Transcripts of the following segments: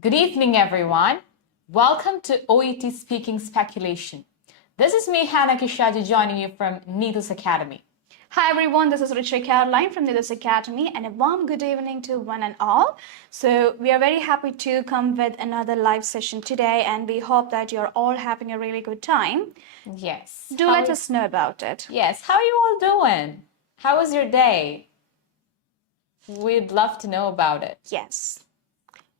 Good evening, everyone. Welcome to OET Speaking Speculation. This is me, 𝐻𝐿 joining you from 𝐎𝐄𝐓 Academy. Hi everyone, this is 𝗁𝐿 𝐻𝐿 from 𝐎𝐄𝐓 Academy and a warm good evening to one and all. So we are very happy to come with another live session today and we hope that you're all having a really good time. Yes. Do let us know about it. Yes. How are you all doing? How was your day? We'd love to know about it. Yes.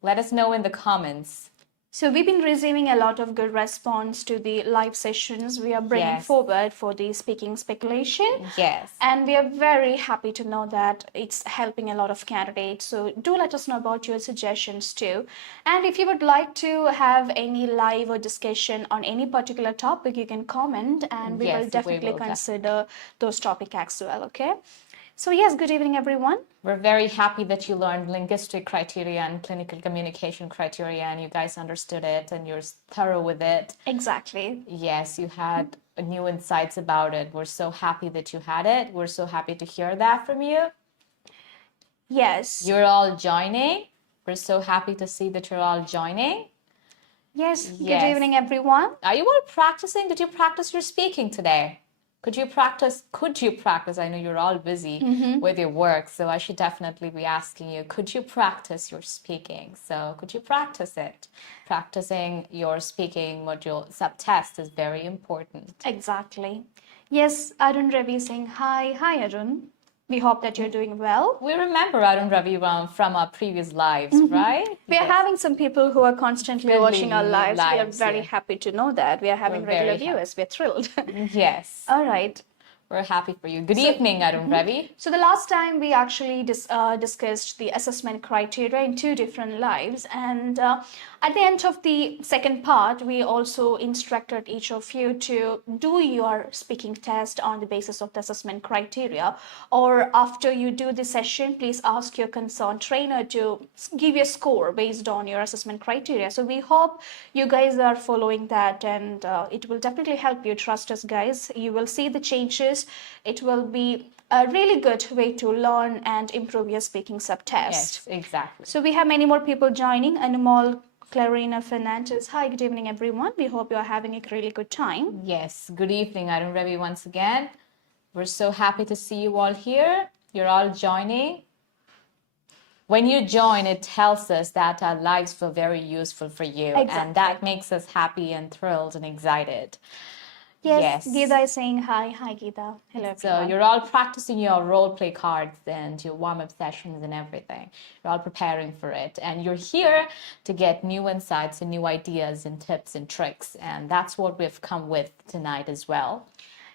Let us know in the comments. So we've been receiving a lot of good response to the live sessions we are bringing forward for the speaking speculation. Yes. And we are very happy to know that it's helping a lot of candidates. So do let us know about your suggestions too. And if you would like to have any live or discussion on any particular topic, you can comment and we will definitely consider those topics as well, okay? So yes, good evening, everyone. We're very happy that you learned linguistic criteria and clinical communication criteria and you guys understood it and you're thorough with it. Exactly. Yes, you had new insights about it. We're so happy that you had it. We're so happy to hear that from you. Yes. You're all joining. We're so happy to see that you're all joining. Yes. Good evening, everyone. Are you all practicing? Did you practice your speaking today? Could you practice? I know you're all busy with your work, so I should definitely be asking you, could you practice your speaking? So could you practice it? Practicing your speaking module sub-test is very important. Exactly. Yes, Arun Ravi saying hi. Hi, Arun. We hope that you're doing well. We remember Arun Ravi from our previous lives, right? We are having some people who are constantly watching our lives. We are very happy to know that. We are having regular viewers. We're thrilled. Yes. All right. We're happy for you. Good evening, Arun Ravi. So the last time we actually discussed the assessment criteria in two different lives. And at the end of the second part, we also instructed each of you to do your speaking test on the basis of the assessment criteria. Or after you do the session, please ask your concerned trainer to give you a score based on your assessment criteria. So we hope you guys are following that and it will definitely help you. Trust us, guys. You will see the changes. It will be a really good way to learn and improve your speaking subtest. Yes, exactly. So we have many more people joining. Animal Clarina Fernandez. Hi, good evening, everyone. We hope you are having a really good time. Yes, good evening, Arun Ravi, once again. We're so happy to see you all here. You're all joining. When you join, it tells us that our lives were very useful for you. Exactly. And that makes us happy and thrilled and excited. Yes, Geeta is saying hi. Hi, Geeta. Hello, everyone. So you're all practicing your role play cards and your warm-up sessions and everything. You're all preparing for it. And you're here to get new insights and new ideas and tips and tricks. And that's what we've come with tonight as well.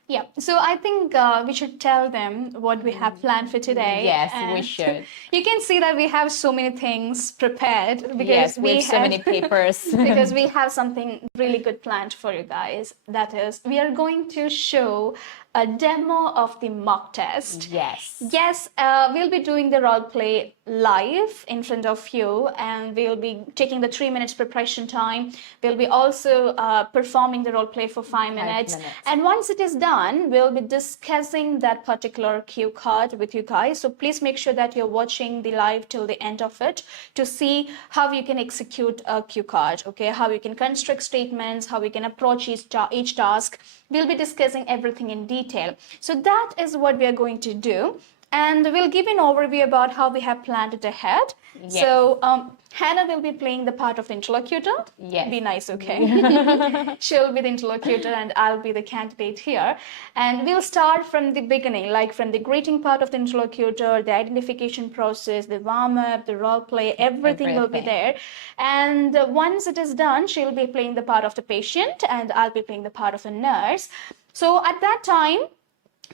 Yeah, so I think we should tell them what we have planned for today. Yes, we should. You can see that we have so many things prepared because we have so many papers. Because we have something really good planned for you guys. That is, we are going to show a demo of the mock test. Yes. Yes, we'll be doing the role play live in front of you and we'll be taking the 3 minutes preparation time. We'll be also performing the role play for 5 minutes. And once it is done, we'll be discussing that particular cue card with you guys. So please make sure that you're watching the live till the end of it to see how you can execute a cue card, okay? How you can construct statements, how we can approach each task. We'll be discussing everything in detail. So that is what we are going to do. And we'll give an overview about how we have planned it ahead. Yes. So Hannah will be playing the part of the interlocutor. Yes. Be nice, okay? She'll be the interlocutor and I'll be the candidate here. And we'll start from the beginning, like from the greeting part of the interlocutor, the identification process, the warm-up, the role play, everything will be there. And once it is done, she'll be playing the part of the patient and I'll be playing the part of a nurse. So at that time,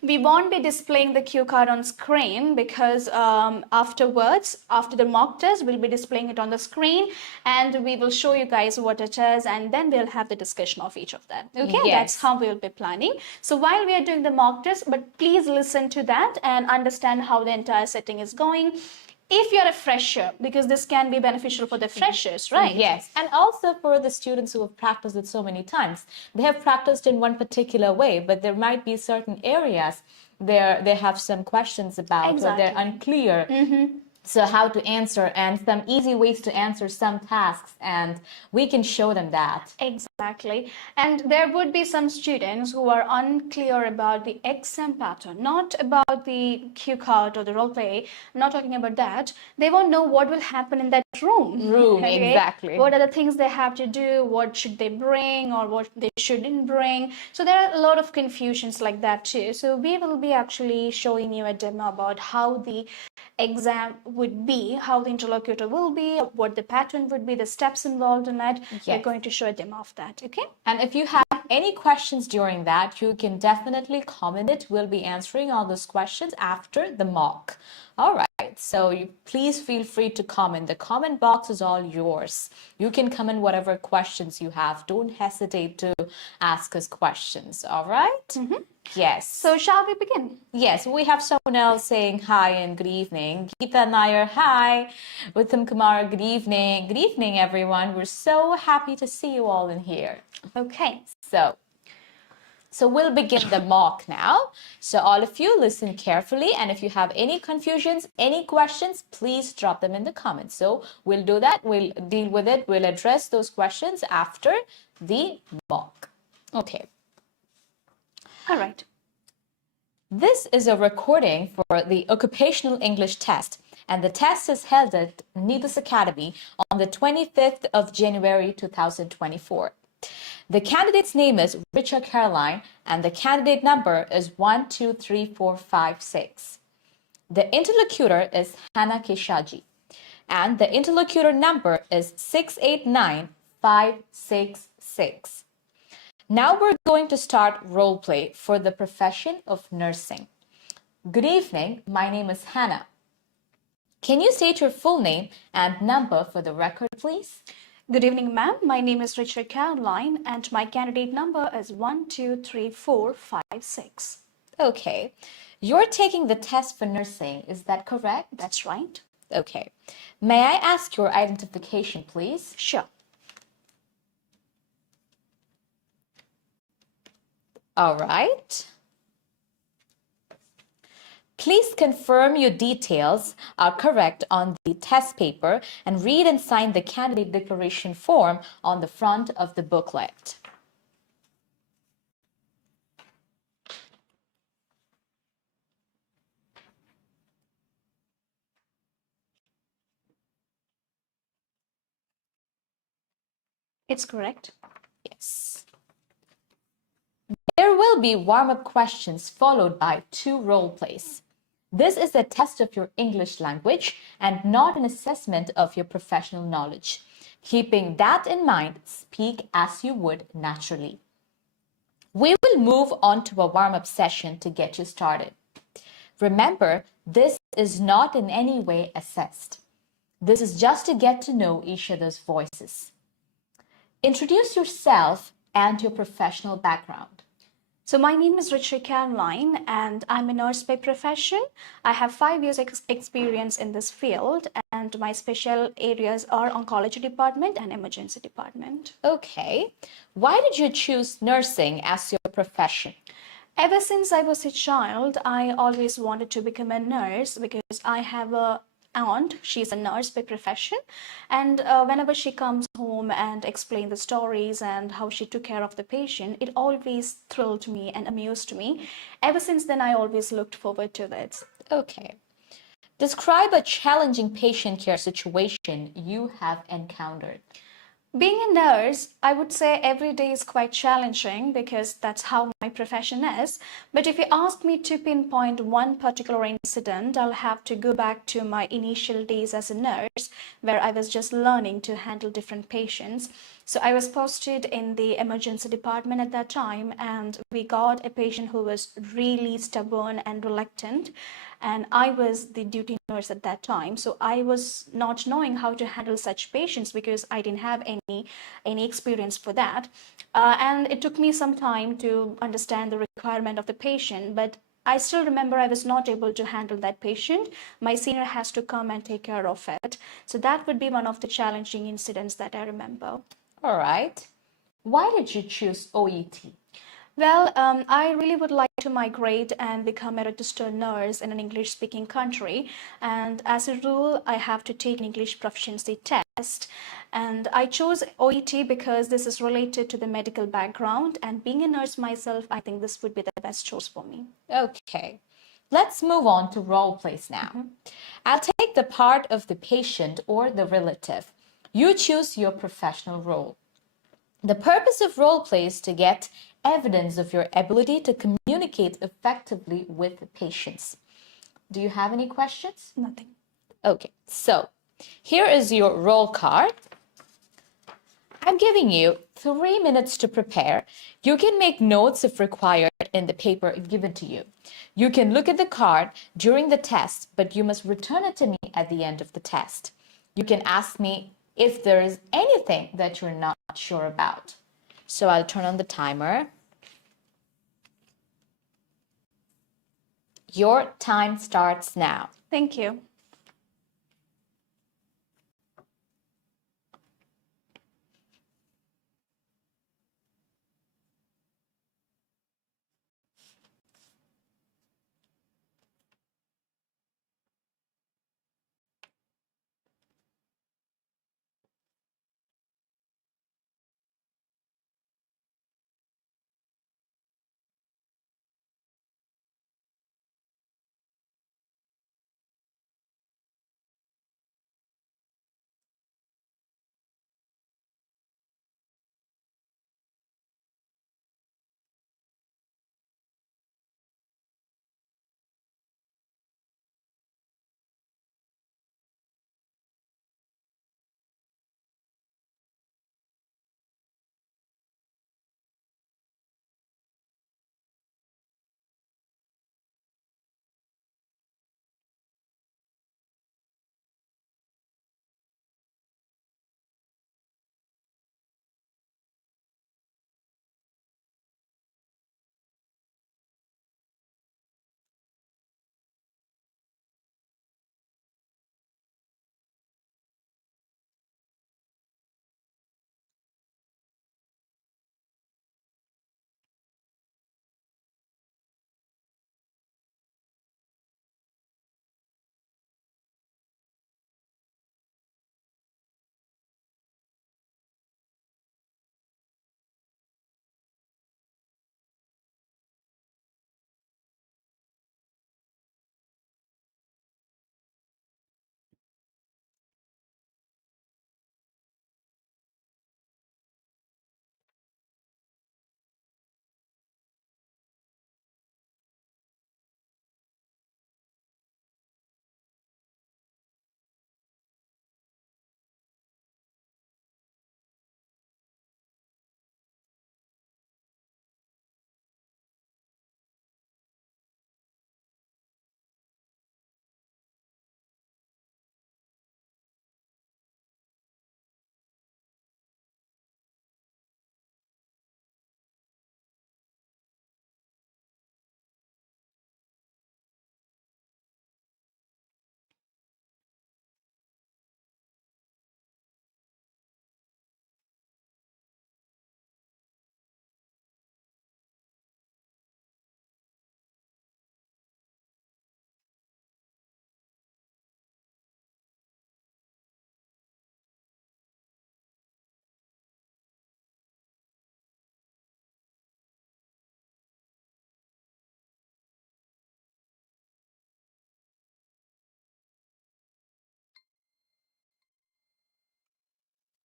we won't be displaying the cue card on screen because afterwards, after the mock test, we'll be displaying it on the screen and we will show you guys what it is and then we'll have the discussion of each of them. Okay, that's how we'll be planning. So while we are doing the mock test, but please listen to that and understand how the entire setting is going. If you're a fresher, because this can be beneficial for the freshers, right? Yes, and also for the students who have practiced it so many times. They have practiced in one particular way, but there might be certain areas they have some questions about or they're unclear. So how to answer and some easy ways to answer some tasks, and we can show them that. Exactly. And there would be some students who are unclear about the exam pattern, not about the cue card or the role play. I'm not talking about that. They won't know what will happen in that room. Okay? Exactly. What are the things they have to do? What should they bring or what they shouldn't bring? So there are a lot of confusions like that too. So we will be actually showing you a demo about how the exam would be, how the interlocutor will be, what the pattern would be, the steps involved in it. Yes. We're going to show a demo of that, okay? And if you have any questions during that, you can definitely comment it. We'll be answering all those questions after the mock. All right, so please feel free to comment. The comment box is all yours. You can comment whatever questions you have. Don't hesitate to ask us questions, all right? Yes. So shall we begin? Yes, we have someone else saying hi and good evening. Geeta Nair, hi. Uttam Kumar, good evening. Good evening, everyone. We're so happy to see you all in here. Okay. So we'll begin the mock now. So all of you listen carefully, and if you have any confusions, any questions, please drop them in the comments. So we'll do that. We'll deal with it. We'll address those questions after the mock. Okay. All right. This is a recording for the Occupational English Test, and the test is held at Needles Academy on the 25th of January 2024. The candidate's name is Richa Caroline, and the candidate number is 123456. The interlocutor is Hannah Keshaji, and the interlocutor number is 689566. Now we're going to start role play for the profession of nursing. Good evening, my name is Hannah. Can you state your full name and number for the record, please? Good evening, ma'am. My name is Richard Caroline, and my candidate number is 123456. Okay. You're taking the test for nursing, is that correct? That's right. Okay. May I ask your identification, please? Sure. All right. Please confirm your details are correct on the test paper and read and sign the candidate declaration form on the front of the booklet. It's correct. Yes. There will be warm-up questions followed by 2 role plays. This is a test of your English language and not an assessment of your professional knowledge. Keeping that in mind, speak as you would naturally. We will move on to a warm-up session to get you started. Remember, this is not in any way assessed. This is just to get to know each other's voices. Introduce yourself and your professional background. So my name is Richard Caroline, and I'm a nurse by profession. I have 5 years experience in this field, and my special areas are oncology department and emergency department. Okay. Why did you choose nursing as your profession? Ever since I was a child, I always wanted to become a nurse because I have a aunt. She's a nurse by profession, and whenever she comes home and explains the stories and how she took care of the patient, it always thrilled me and amused me. Ever since then, I always looked forward to it. Okay. Describe a challenging patient care situation you have encountered. Being a nurse, I would say every day is quite challenging because that's how my profession is. But if you ask me to pinpoint one particular incident, I'll have to go back to my initial days as a nurse, where I was just learning to handle different patients. So I was posted in the emergency department at that time, and we got a patient who was really stubborn and reluctant. And I was the duty nurse at that time, so I was not knowing how to handle such patients because I didn't have any experience for that, and it took me some time to understand the requirement of the patient. But I still remember I was not able to handle that patient. My senior has to come and take care of it. So that would be one of the challenging incidents that I remember. All right. Why did you choose OET? Well, I really would like to migrate and become a registered nurse in an English-speaking country. And as a rule, I have to take an English proficiency test. And I chose OET because this is related to the medical background. And being a nurse myself, I think this would be the best choice for me. Okay, let's move on to role plays now. I'll take the part of the patient or the relative. You choose your professional role. The purpose of role play is to get evidence of your ability to communicate effectively with the patients. Do you have any questions? Nothing. Okay, so here is your role card. I'm giving you 3 minutes to prepare. You can make notes if required in the paper given to you. You can look at the card during the test, but you must return it to me at the end of the test. You can ask me if there is anything that you're not sure about. So I'll turn on the timer. Your time starts now. Thank you.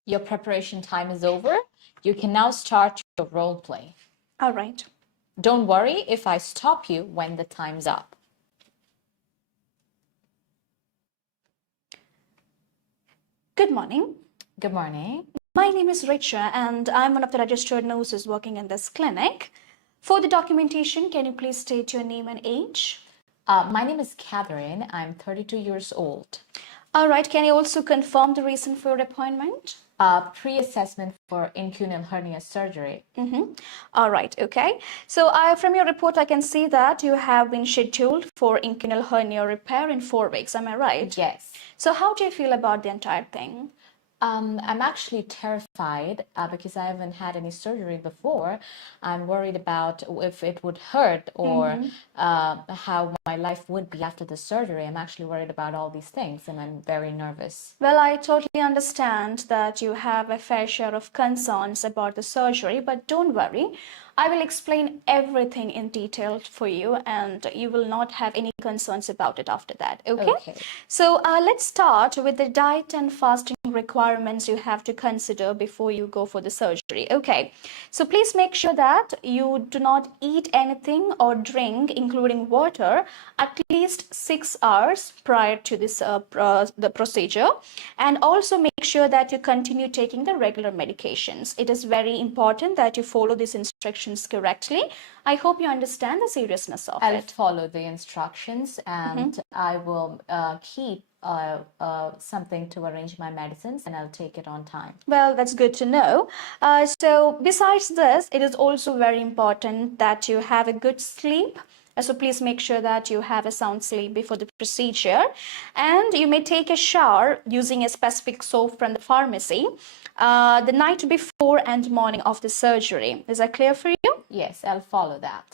Your preparation time is over. You can now start your role play. All right. Don't worry if I stop you when the time's up. Good morning. Good morning. My name is Richa and I'm one of the registered nurses working in this clinic. For the documentation, can you please state your name and age? My name is Catherine. I'm 32 years old. All right. Can you also confirm the reason for your appointment? Pre-assessment for inguinal hernia surgery. All right. Okay. So from your report, I can see that you have been scheduled for inguinal hernia repair in 4 weeks. Am I right? Yes. So how do you feel about the entire thing? I'm actually terrified because I haven't had any surgery before. I'm worried about if it would hurt or how my life would be after the surgery. I'm actually worried about all these things and I'm very nervous. Well, I totally understand that you have a fair share of concerns about the surgery, but don't worry. I will explain everything in detail for you and you will not have any concerns about it after that, okay? Okay. So let's start with the diet and fasting requirements you have to consider before you go for the surgery. Okay, so please make sure that you do not eat anything or drink, including water, at least 6 hours prior to this the procedure, and also make sure that you continue taking the regular medications. It is very important that you follow these instructions correctly. I hope you understand the seriousness of I'll it. follow the instructions and I will keep something to arrange my medicines and I'll take it on time. Well, that's good to know. So besides this, it is also very important that you have a good sleep. So please make sure that you have a sound sleep before the procedure. And you may take a shower using a specific soap from the pharmacy the night before and morning of the surgery. Is that clear for you? Yes, I'll follow that.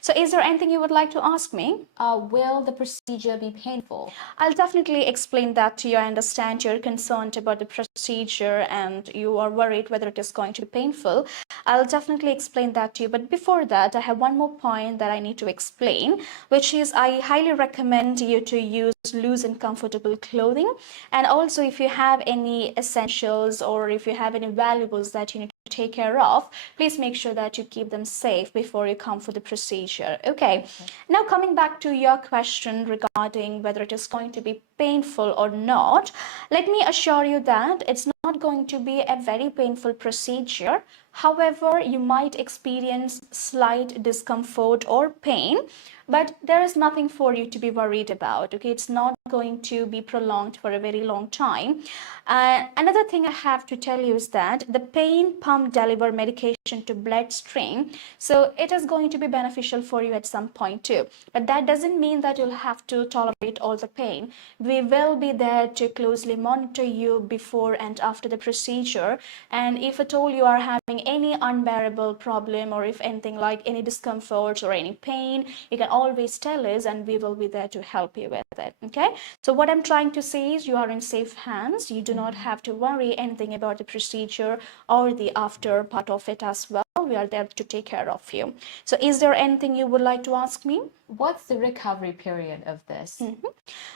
So is there anything you would like to ask me? Will the procedure be painful? I'll definitely explain that to you. I understand you're concerned about the procedure and you are worried whether it is going to be painful. I'll definitely explain that to you. But before that, I have one more point that I need to explain, which is I highly recommend you to use loose and comfortable clothing. And also if you have any essentials or if you have any valuables that you need to take care of, please make sure that you keep them safe before you come for the procedure. Okay. Now coming back to your question regarding whether it is going to be painful or not, let me assure you that it's not going to be a very painful procedure. However, you might experience slight discomfort or pain, but there is nothing for you to be worried about. Okay, it's not going to be prolonged for a very long time. Another thing I have to tell you is that the pain pump deliver medication to bloodstream, so it is going to be beneficial for you at some point too. But that doesn't mean that you'll have to tolerate all the pain. We will be there to closely monitor you before and after the procedure. And if at all you are having any unbearable problem or if anything like any discomfort or any pain, you can always tell us and we will be there to help you with it. Okay, so what I'm trying to say is you are in safe hands. You do not have to worry anything about the procedure or the after part of it as well. We are there to take care of you. So is there anything you would like to ask me? What's the recovery period of this?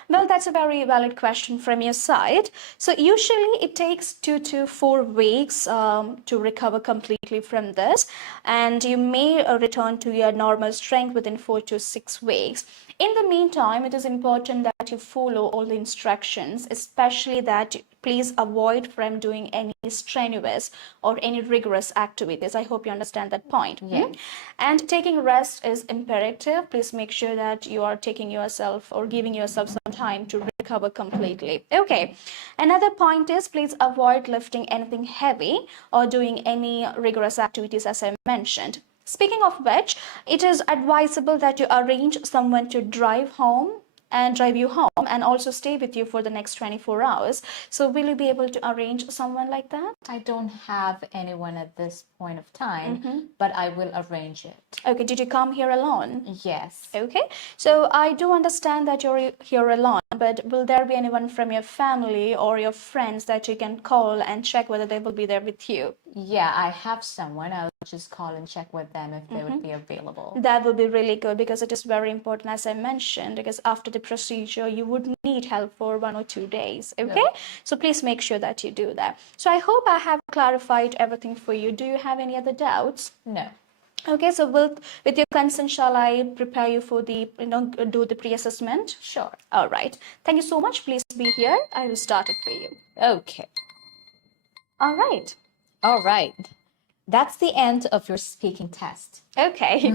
Well, that's a very valid question from your side. So usually it takes 2 to 4 weeks to recover completely from this, and you may return to your normal strength within 4 to 6 weeks. In the meantime, it is important that you follow all the instructions, especially that please avoid from doing any strenuous or any rigorous activities. I hope you understand that point. And taking rest is imperative. Please make sure that you are taking yourself or giving yourself some time to recover completely. Okay. Another point is please avoid lifting anything heavy or doing any rigorous activities as I mentioned. Speaking of which, it is advisable that you arrange someone to drive you home and also stay with you for the next 24 hours. So will you be able to arrange someone like that? I don't have anyone at this point of time, but I will arrange it. Okay, did you come here alone? Yes. Okay, so I do understand that you're here alone, but will there be anyone from your family or your friends that you can call and check whether they will be there with you? Yeah, I have someone. I'll just call and check with them if they would be available. That would be really good because it is very important, as I mentioned, because after the procedure, you would need help for 1 or 2 days. Okay, so please make sure that you do that. So I hope I have clarified everything for you. Do you have any other doubts? No. Okay, so with your consent, shall I prepare you for the, do the pre-assessment? Sure. All right. Thank you so much. Please be here. I will start it for you. Okay. All right. All right. That's the end of your speaking test. Okay.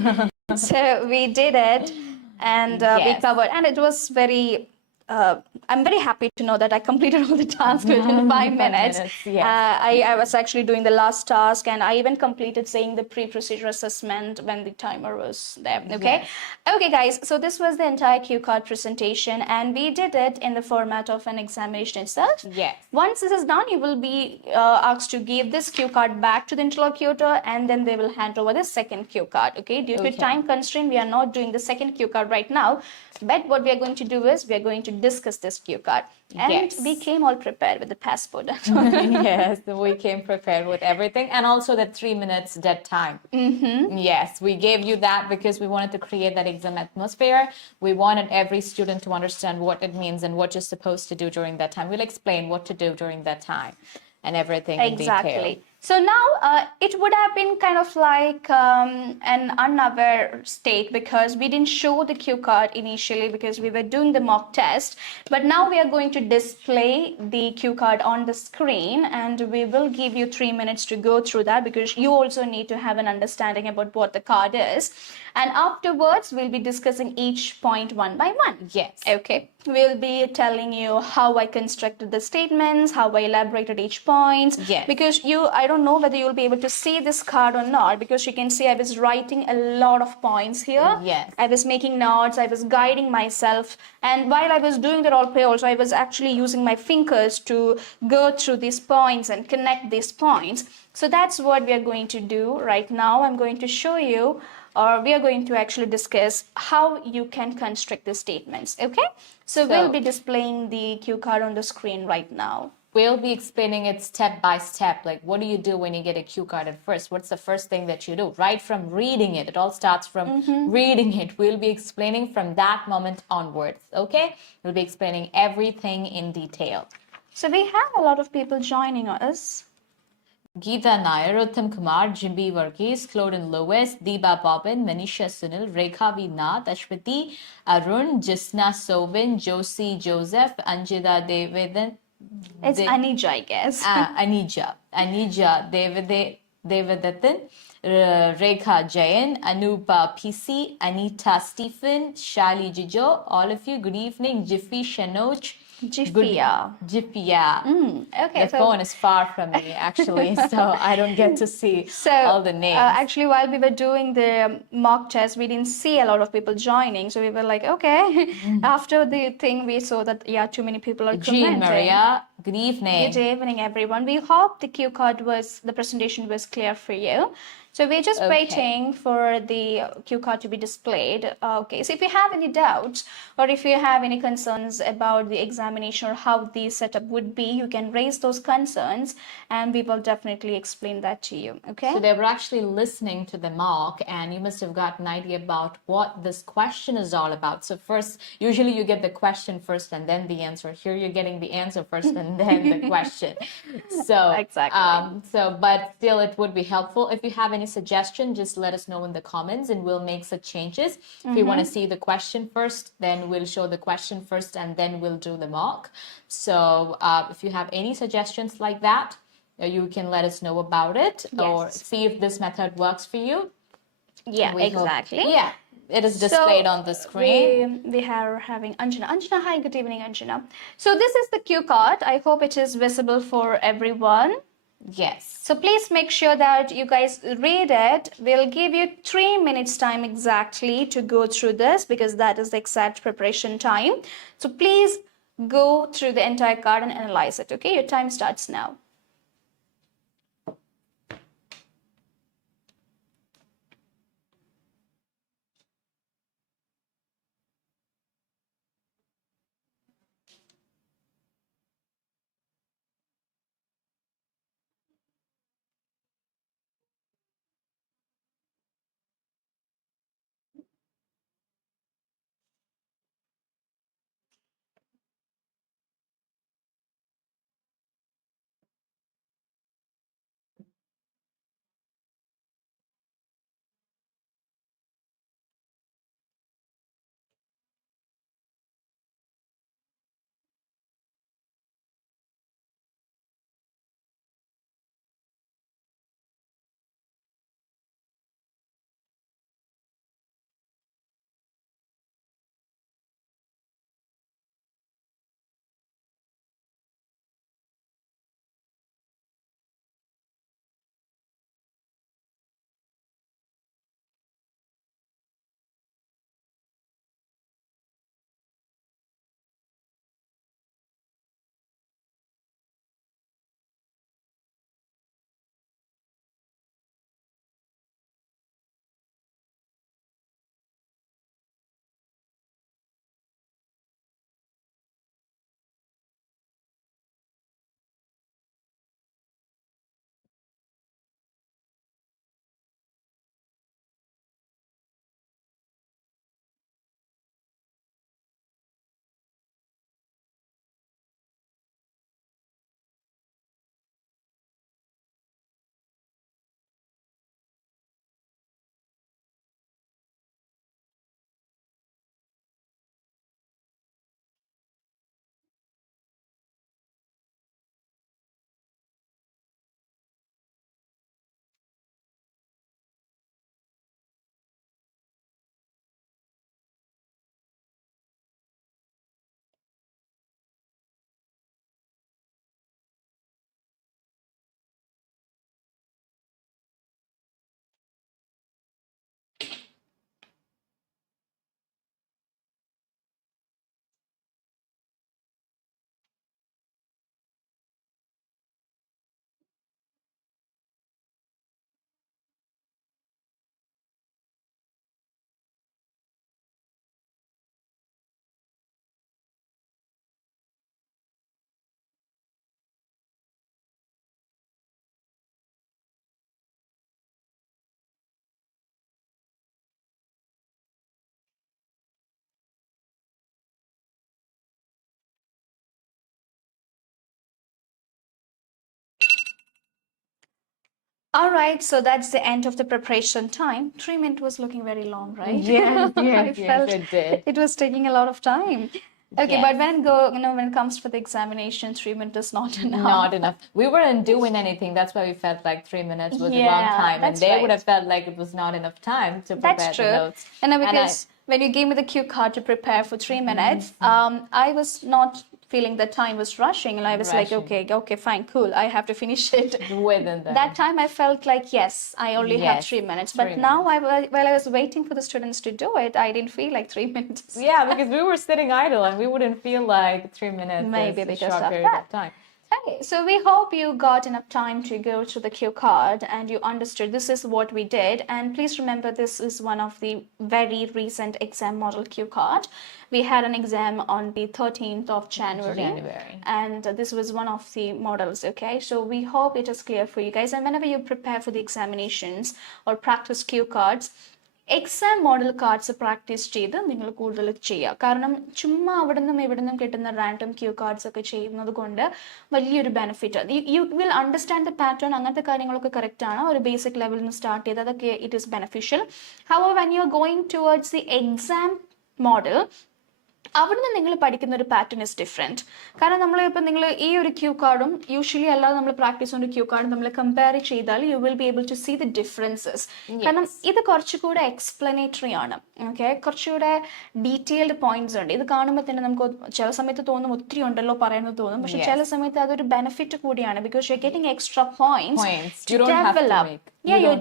So we did it and we Yes. covered, and it was very I'm very happy to know that I completed all the tasks within 5 minutes. Yes. I was actually doing the last task, and I even completed saying the pre-procedure assessment when the timer was there. Okay. Yes. Okay, guys. So this was the entire cue card presentation, and we did it in the format of an examination itself. Yes. Once this is done, you will be asked to give this cue card back to the interlocutor, and then they will hand over the second cue card. Okay. Due to time constraint, we are not doing the second cue card right now. But what we are going to do is we are going to discuss this cue card. And we came all prepared with the passport. Yes, we came prepared with everything, and also the 3 minutes dead time. Yes, we gave you that because we wanted to create that exam atmosphere. We wanted every student to understand what it means and what you're supposed to do during that time. We'll explain what to do during that time and everything in detail. So now it would have been kind of like an unaware state because we didn't show the cue card initially because we were doing the mock test. But now we are going to display the cue card on the screen, and we will give you 3 minutes to go through that because you also need to have an understanding about what the card is. And afterwards, we'll be discussing each point one by one. Yes. Okay. We'll be telling you how I constructed the statements, how I elaborated each point. Yes. Because I don't know whether you'll be able to see this card or not, because you can see I was writing a lot of points here. Yes. I was making notes, I was guiding myself. And while I was doing the role play also, I was actually using my fingers to go through these points and connect these points. So that's what we are going to do right now. I'm going to show you, or we are going to actually discuss how you can construct the statements, okay? So we'll be displaying the cue card on the screen right now. We'll be explaining it step by step, like what do you do when you get a cue card at first? What's the first thing that you do? Right from reading it. It all starts from reading it. We'll be explaining from that moment onwards, okay? We'll be explaining everything in detail. So we have a lot of people joining us. Geeta Nair, 𝐴𝐶𝐓 𝐒𝐩𝐞𝐴𝐻, Claudine Lewis, Deepa Bobbin, Manisha Sunil, Rekha V. Nath, 𝐴shwati, Arun, Jisna Sobin, Josie Joseph, Anjita Devadan. It's Anija, I guess. Anija Devadatta, Rekha Jayan, Anupa PC, Anita Stephen, Shali Jijo, all of you, good evening. Jiffy Shanoj. Jiffia. Okay. The phone is far from me, actually, so I don't get to see all the names. Actually, while we were doing the mock test, we didn't see a lot of people joining. So we were like, okay. After the thing, we saw that, too many people are commenting. Jean Maria, good evening. Good evening, everyone. We hope the cue card the presentation was clear for you. So we're just waiting for the cue card to be displayed. Okay, so if you have any doubts or if you have any concerns about the examination or how the setup would be, you can raise those concerns and we will definitely explain that to you, okay? So they were actually listening to the mock and you must have got an idea about what this question is all about. So first, usually you get the question first and then the answer. Here you're getting the answer first and then the question. So, exactly. But still it would be helpful. If you have any suggestion, just let us know in the comments and we'll make some changes. If you want to see the question first, then we'll show the question first and then we'll do the mock. So if you have any suggestions like that, you can let us know about it or see if this method works for you. Yeah, exactly. Yeah, it is displayed on the screen. We are having Anjana. Anjana, hi, good evening, Anjana. So this is the cue card. I hope it is visible for everyone. Yes. So please make sure that you guys read it. We'll give you 3 minutes time exactly to go through this because that is the exact preparation time. So please go through the entire card and analyze it, okay? Your time starts now. All right, so that's the end of the preparation time. 3 minutes was looking very long, right? Yes, I yes, felt it did. it was taking a lot of time. Okay, Yes. but when it comes for the examination, 3 minutes is not enough. Not enough. We weren't doing anything. That's why we felt like 3 minutes was a long Yeah, time. And that's they would right. have felt like it was not enough time to prepare That's the true. notes. And I- because when you gave me the cue card to prepare for 3 minutes, I was not feeling that time was rushing, and I was like, Rushing. okay, fine, cool. I have to finish it. Within That time I felt like, yes, I only have Yes, 3 minutes. 3 But now, while I was waiting for the students to do it, I didn't feel like 3 minutes. Yeah, because we were sitting idle and we wouldn't feel like 3 minutes Maybe is a because short of period that. of time. Okay, so we hope you got enough time to go through the cue card and you understood this is what we did. And please remember, this is one of the very recent exam model cue card. We had an exam on the 13th of January. And this was one of the models, okay? So we hope it is clear for you guys. And whenever you prepare for the examinations or practice cue cards, exam model cards practice ചെയ്ത് നിങ്ങൾ കൂടുതൽ ചെയ്യുക. കാരണം ചുമ്മാ അവിടെ നിന്നും ഇവിടെ നിന്നും കിട്ടുന്ന റാൻഡം ക്യൂ കാർഡ്സ് ഒക്കെ ചെയ്യുന്നത് കൊണ്ട് വലിയൊരു benefit. You will understand the pattern, അങ്ങനത്തെ കാര്യങ്ങളൊക്കെ കറക്റ്റ് ആണ്. ഒരു ബേസിക് ലെവലിൽ നിന്ന് സ്റ്റാർട്ട് ചെയ്ത് അതൊക്കെ it is beneficial. However when you are going towards the exam model, അവിടുന്ന് നിങ്ങൾ പഠിക്കുന്ന ഒരു പാറ്റേൺ ഇസ് ഡിഫറെൻറ്റ്. കാരണം നമ്മളിപ്പോൾ നിങ്ങൾ ഈ ഒരു ക്യൂ കാർഡും യൂഷ്വലി അല്ലാതെ നമ്മൾ പ്രാക്ടീസ് ചെയ്യുന്ന ക്യൂ കാർഡും നമ്മൾ കമ്പയർ ചെയ്താൽ you will be able to see the differences. കാരണം ഇത് കുറച്ചുകൂടെ എക്സ്പ്ലനേറ്ററി ആണ്, ഓക്കെ? കുറച്ചുകൂടെ ഡീറ്റെയിൽഡ് പോയിന്റ്സ് ഉണ്ട്. ഇത് കാണുമ്പോൾ തന്നെ നമുക്ക് ചില സമയത്ത് തോന്നും ഒത്തിരി ഉണ്ടല്ലോ പറയുന്നത് തോന്നും, പക്ഷെ ചില സമയത്ത് അതൊരു ബെനിഫിറ്റ് കൂടിയാണ്. Because you are getting extra points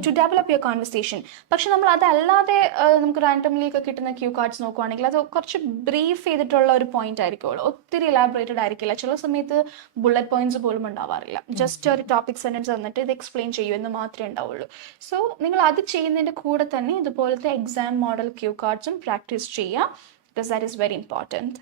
to develop your conversation. പക്ഷെ നമ്മൾ അതല്ലാതെ നമുക്ക് റാൻഡംലി ഒക്കെ കിട്ടുന്ന ക്യൂ കാർഡ്സ് നോക്കുവാണെങ്കിൽ അത് കുറച്ച് ബ്രീഫ് ചെയ്തിട്ടുള്ള ഒരു പോയിന്റ് ആയിരിക്കുള്ളൂ, ഒത്തിരി ഇലാബറേറ്റഡ് ആയിരിക്കില്ല. ചില സമയത്ത് ബുള്ളറ്റ് പോയിന്റ്സ് പോലും ഉണ്ടാവാറില്ല. ജസ്റ്റ് ഒരു ടോപ്പിക് സെന്റൻസ് തന്നിട്ട് ഇത് എക്സ്പ്ലെയിൻ ചെയ്യൂ എന്ന് മാത്രമേ ഉണ്ടാവുള്ളൂ. സോ നിങ്ങൾ അത് ചെയ്യുന്നതിന്റെ കൂടെ തന്നെ ഇതുപോലത്തെ എക്സാം മോഡൽ ക്യൂ കാർഡ്സും പ്രാക്ടീസ് ചെയ്യുക, because that is very important.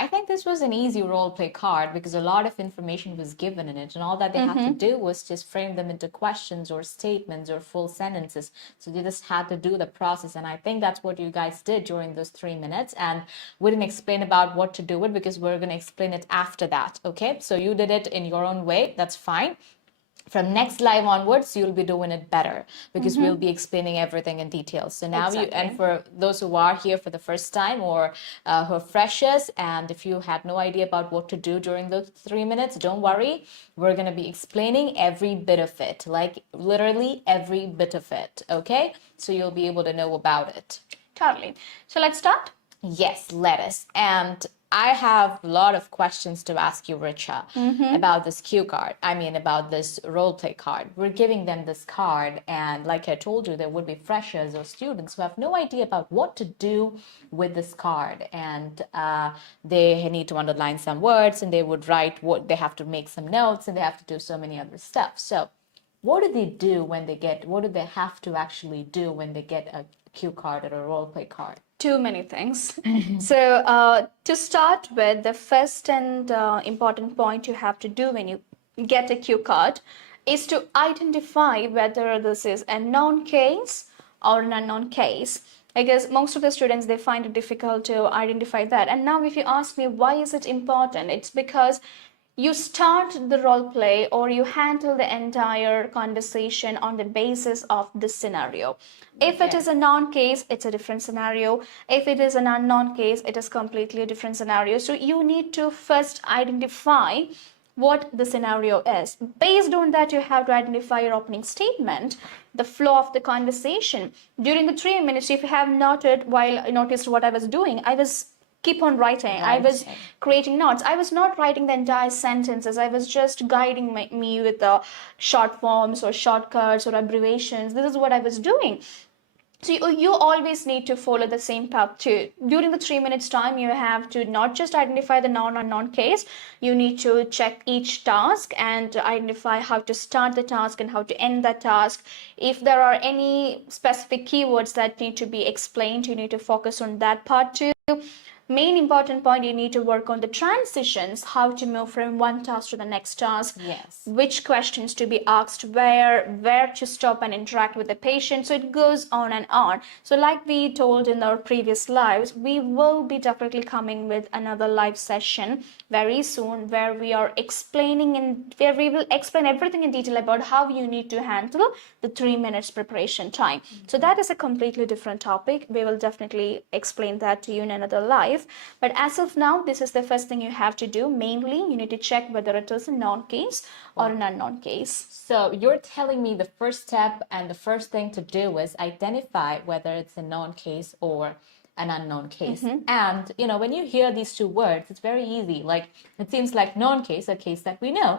I think this was an easy role play card because a lot of information was given in it, and all that they had to do was just frame them into questions or statements or full sentences. So they just had to do the process, and I think that's what you guys did during those 3 minutes. And we didn't explain about what to do it because we're going to explain it after that, okay? So you did it in your own way, that's fine. From next live onwards, you'll be doing it better because we'll be explaining everything in detail. So now and for those who are here for the first time or who are freshers, and if you had no idea about what to do during those 3 minutes, don't worry. We're going to be explaining every bit of it, like literally every bit of it, okay? So you'll be able to know about it. Totally. So let's start? Yes, let us. And I have a lot of questions to ask you, Richa, about this cue card. I mean, about this role play card. We're giving them this card, and like I told you, there would be freshers or students who have no idea about what to do with this card, and they need to underline some words, and they would write what they have to make some notes, and they have to do so many other stuff. So, what do they do when they get? What do they have to actually do when they get a cue card or a role play card? Too many things. So to start with, the first and important point you have to do when you get a cue card is to identify whether this is a known case or an unknown case. I guess most of the students, they find it difficult to identify that. And now if you ask me why is it important, it's because you start the role play or you handle the entire conversation on the basis of this scenario. If it is a known case, it's a different scenario. If it is an unknown case, it is completely a different scenario. So you need to first identify what the scenario is. Based on that, you have to identify your opening statement, the flow of the conversation. During the 3 minutes, if you have noted, while I noticed what I was doing, I was keep on writing. I was creating notes. I was not writing the entire sentences. I was just guiding me with the short forms or shortcuts or abbreviations. This is what I was doing. So you always need to follow the same path too. During the 3 minutes time, you have to not just identify the known or unknown case, you need to check each task and identify how to start the task and how to end that task. If there are any specific keywords that need to be explained, you need to focus on that part too. main important point, you need to work on the transitions, how to move from one task to the next task, Yes. which questions to be asked, where to stop and interact with the patient. So it goes on and on. So like we told in our previous lives, we will be definitely coming with another live session very soon, where we are explaining and where we will explain everything in detail about how you need to handle the 3 minutes preparation time. So that is a completely different topic. We will definitely explain that to you in another live. But as of now, this is the first thing you have to do. Mainly, you need to check whether it is a known case or an unknown case. So you're telling me the first step and the first thing to do is identify whether it's a known case or an unknown case. And, you know, when you hear these two words, it's very easy. Like, it seems like known case, a case that we know.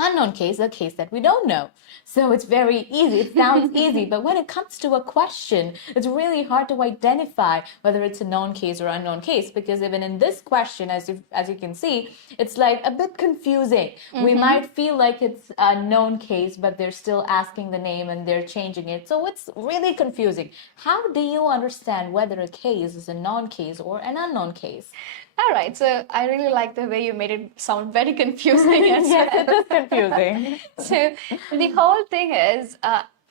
Unknown case, a case that we don't know. So it's very easy. It sounds easy, but when it comes to a question, it's really hard to identify whether it's a known case or unknown case, because even in this question, as you can see, it's like a bit confusing. We might feel like it's a known case, but they're still asking the name and they're changing it. So it's really confusing. How do you understand whether a case is a known case or an unknown case? All right, so I really like the way you made it sound very confusing as Yes, well. it is confusing. So the whole thing is,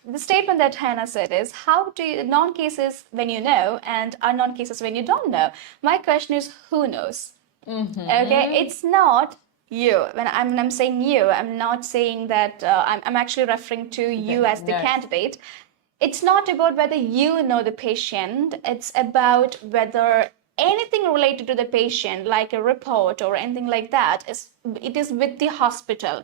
the statement that Hannah said is, how do you, known cases when you know and unknown cases when you don't know? My question is, who knows? Okay, it's not you. When I'm saying you, I'm not saying that, I'm actually referring to you as the candidate. It's not about whether you know the patient, it's about whether anything related to the patient, like a report or anything like that, it is with the hospital.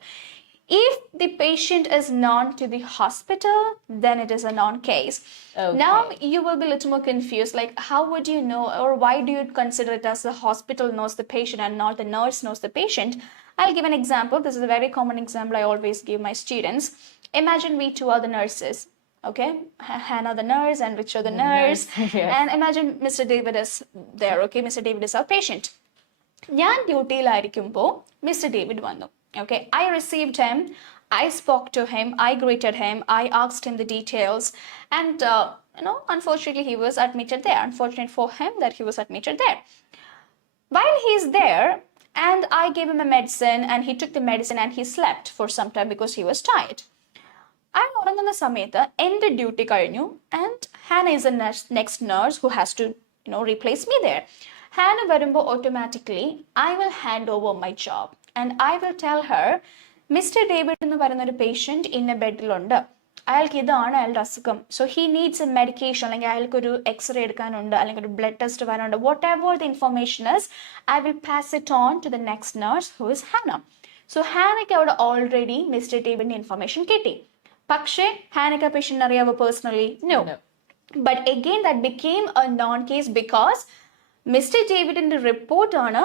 If the patient is known to the hospital, then it is a known case. Okay. Now you will be a little more confused, like how would you know, or why do you consider it as the hospital knows the patient and not the nurse knows the patient? I'll give an example. This is a very common example I always give my students. Imagine we two are the nurses. Okay, Hannah the nurse and Richard the nurse. Yes. And imagine Mr. David is there. Okay, Mr. David is our patient. ഞാൻ ഡ്യൂട്ടിയിലായിരിക്കുമ്പോൾ Mr. David വന്നു. Okay, I received him, I spoke to him, I greeted him, I asked him the details, and unfortunately he was admitted there. Unfortunate for him that he was admitted there. While he's there, and I gave him a medicine, and he took the medicine and he slept for some time because he was tired. I'm ഉറങ്ങുന്ന സമയത്ത് എൻ്റെ duty കഴിഞ്ഞു, and Hannah is the next nurse who has to replace me there. Hannah വരുമ്പോൾ automatically I will hand over my job and I will tell her, Mr. David എന്ന് പറയുന്ന ഒരു patient ഇന്ന ബെഡിലുണ്ട്, അയാൾക്ക് ഇതാണ് അയാളുടെ അസുഖം, so he needs a medication, അല്ലെങ്കിൽ അയാൾക്കൊരു എക്സ്റേ എടുക്കാനുണ്ട്, അല്ലെങ്കിൽ ഒരു ബ്ലഡ് ടെസ്റ്റ് വരാനുണ്ട്, whatever the information is, I will pass it on to the next nurse who is Hannah. So ഹാനയ്ക്ക് അവിടെ ഓൾറെഡി മിസ്റ്റർ ഡേവിഡിന്റെ ഇൻഫർമേഷൻ കിട്ടി. പക്ഷേ ഹാനയ്ക്ക് ആ പേഷ്യൻ്റ് അറിയാവോ personally? No. But again that became a known case because mister ഡേവിഡിന്റെ റിപ്പോർട്ടാണ്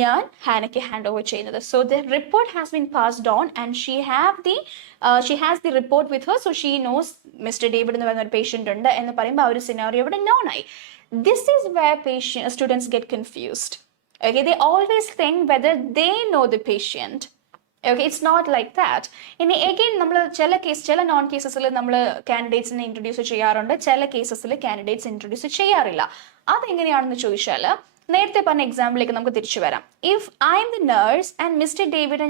ഞാൻ ഹാനയ്ക്ക് ഹാൻഡ് ഓവർ ചെയ്യുന്നത്. So the report has been passed on and she has the report with her. So she knows mister David എന്ന് പറയുന്ന ഒരു patient ഉണ്ട് എന്ന് പറയുമ്പോൾ ആ ഒരു സിനാറിയോ ഇവിടെ നോൺ ആയി. This is where students get confused. Okay, they always think whether they know the patient. Okay, it's not like that. ഇനി again നമ്മൾ ചില നോൺ കേസസിൽ നമ്മൾ കാൻഡിഡേറ്റ്സിനെ ഇൻട്രൊഡ്യൂസ് ചെയ്യാറുണ്ട്, ചില കേസസിൽ കാൻഡിഡേറ്റ്സ് ഇൻട്രൊഡ്യൂസ് ചെയ്യാറില്ല. അതെങ്ങനെയാണെന്ന് ചോദിച്ചാൽ നേരത്തെ പറഞ്ഞ എക്സാമ്പിളിലേക്ക് നമുക്ക് തിരിച്ചു വരാം. If I M the nurse and mister David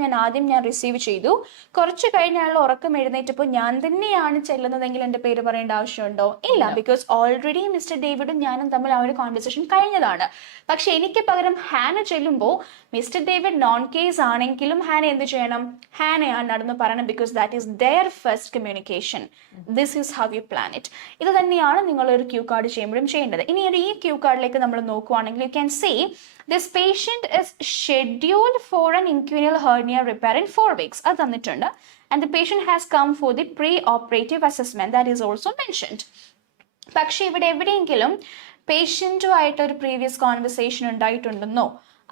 ഞാൻ റിസീവ് ചെയ്തു, കുറച്ച് കഴിഞ്ഞ് അയാൾ ഉറക്കം എഴുന്നേറ്റപ്പോൾ ഞാൻ തന്നെയാണ് ചെല്ലുന്നതെങ്കിൽ എൻ്റെ പേര് പറയേണ്ട ആവശ്യമുണ്ടോ? ഇല്ല, ബിക്കോസ് ഓൾറെഡി മിസ്റ്റർ ഡേവിഡും ഞാനും തമ്മിൽ ആ ഒരു കോൺവെർസേഷൻ കഴിഞ്ഞതാണ്. പക്ഷെ എനിക്ക് പകരം ഹാന ചെല്ലുമ്പോൾ മിസ്റ്റർ ഡേവിഡ് നോൺ കേസ് ആണെങ്കിലും ഹാന എന്ത് ചെയ്യണം? ഹാനയാണെന്ന് പറയണം, because that is there first communication. This is how you plan it. ഇത് തന്നെയാണ് നിങ്ങളൊരു ക്യൂ കാർഡ് ചെയ്യുമ്പോഴും ചെയ്യേണ്ടത്. ഇനി ഈ ക്യൂ കാർഡിലേക്ക് നമ്മൾ നോക്കുവാണെങ്കിൽ you can see this patient is scheduled for an inguinal hernia repair in 4 weeks. അത് തന്നിട്ടുണ്ട്. And the patient has come for the pre-operative assessment. That is also mentioned. പക്ഷേ ഇവിടെ എവിടെയെങ്കിലും പേഷ്യൻറ്റുമായിട്ട് ഒരു പ്രീവിയസ് കോൺവെർസേഷൻ ഉണ്ടായിട്ടുണ്ടെന്നോ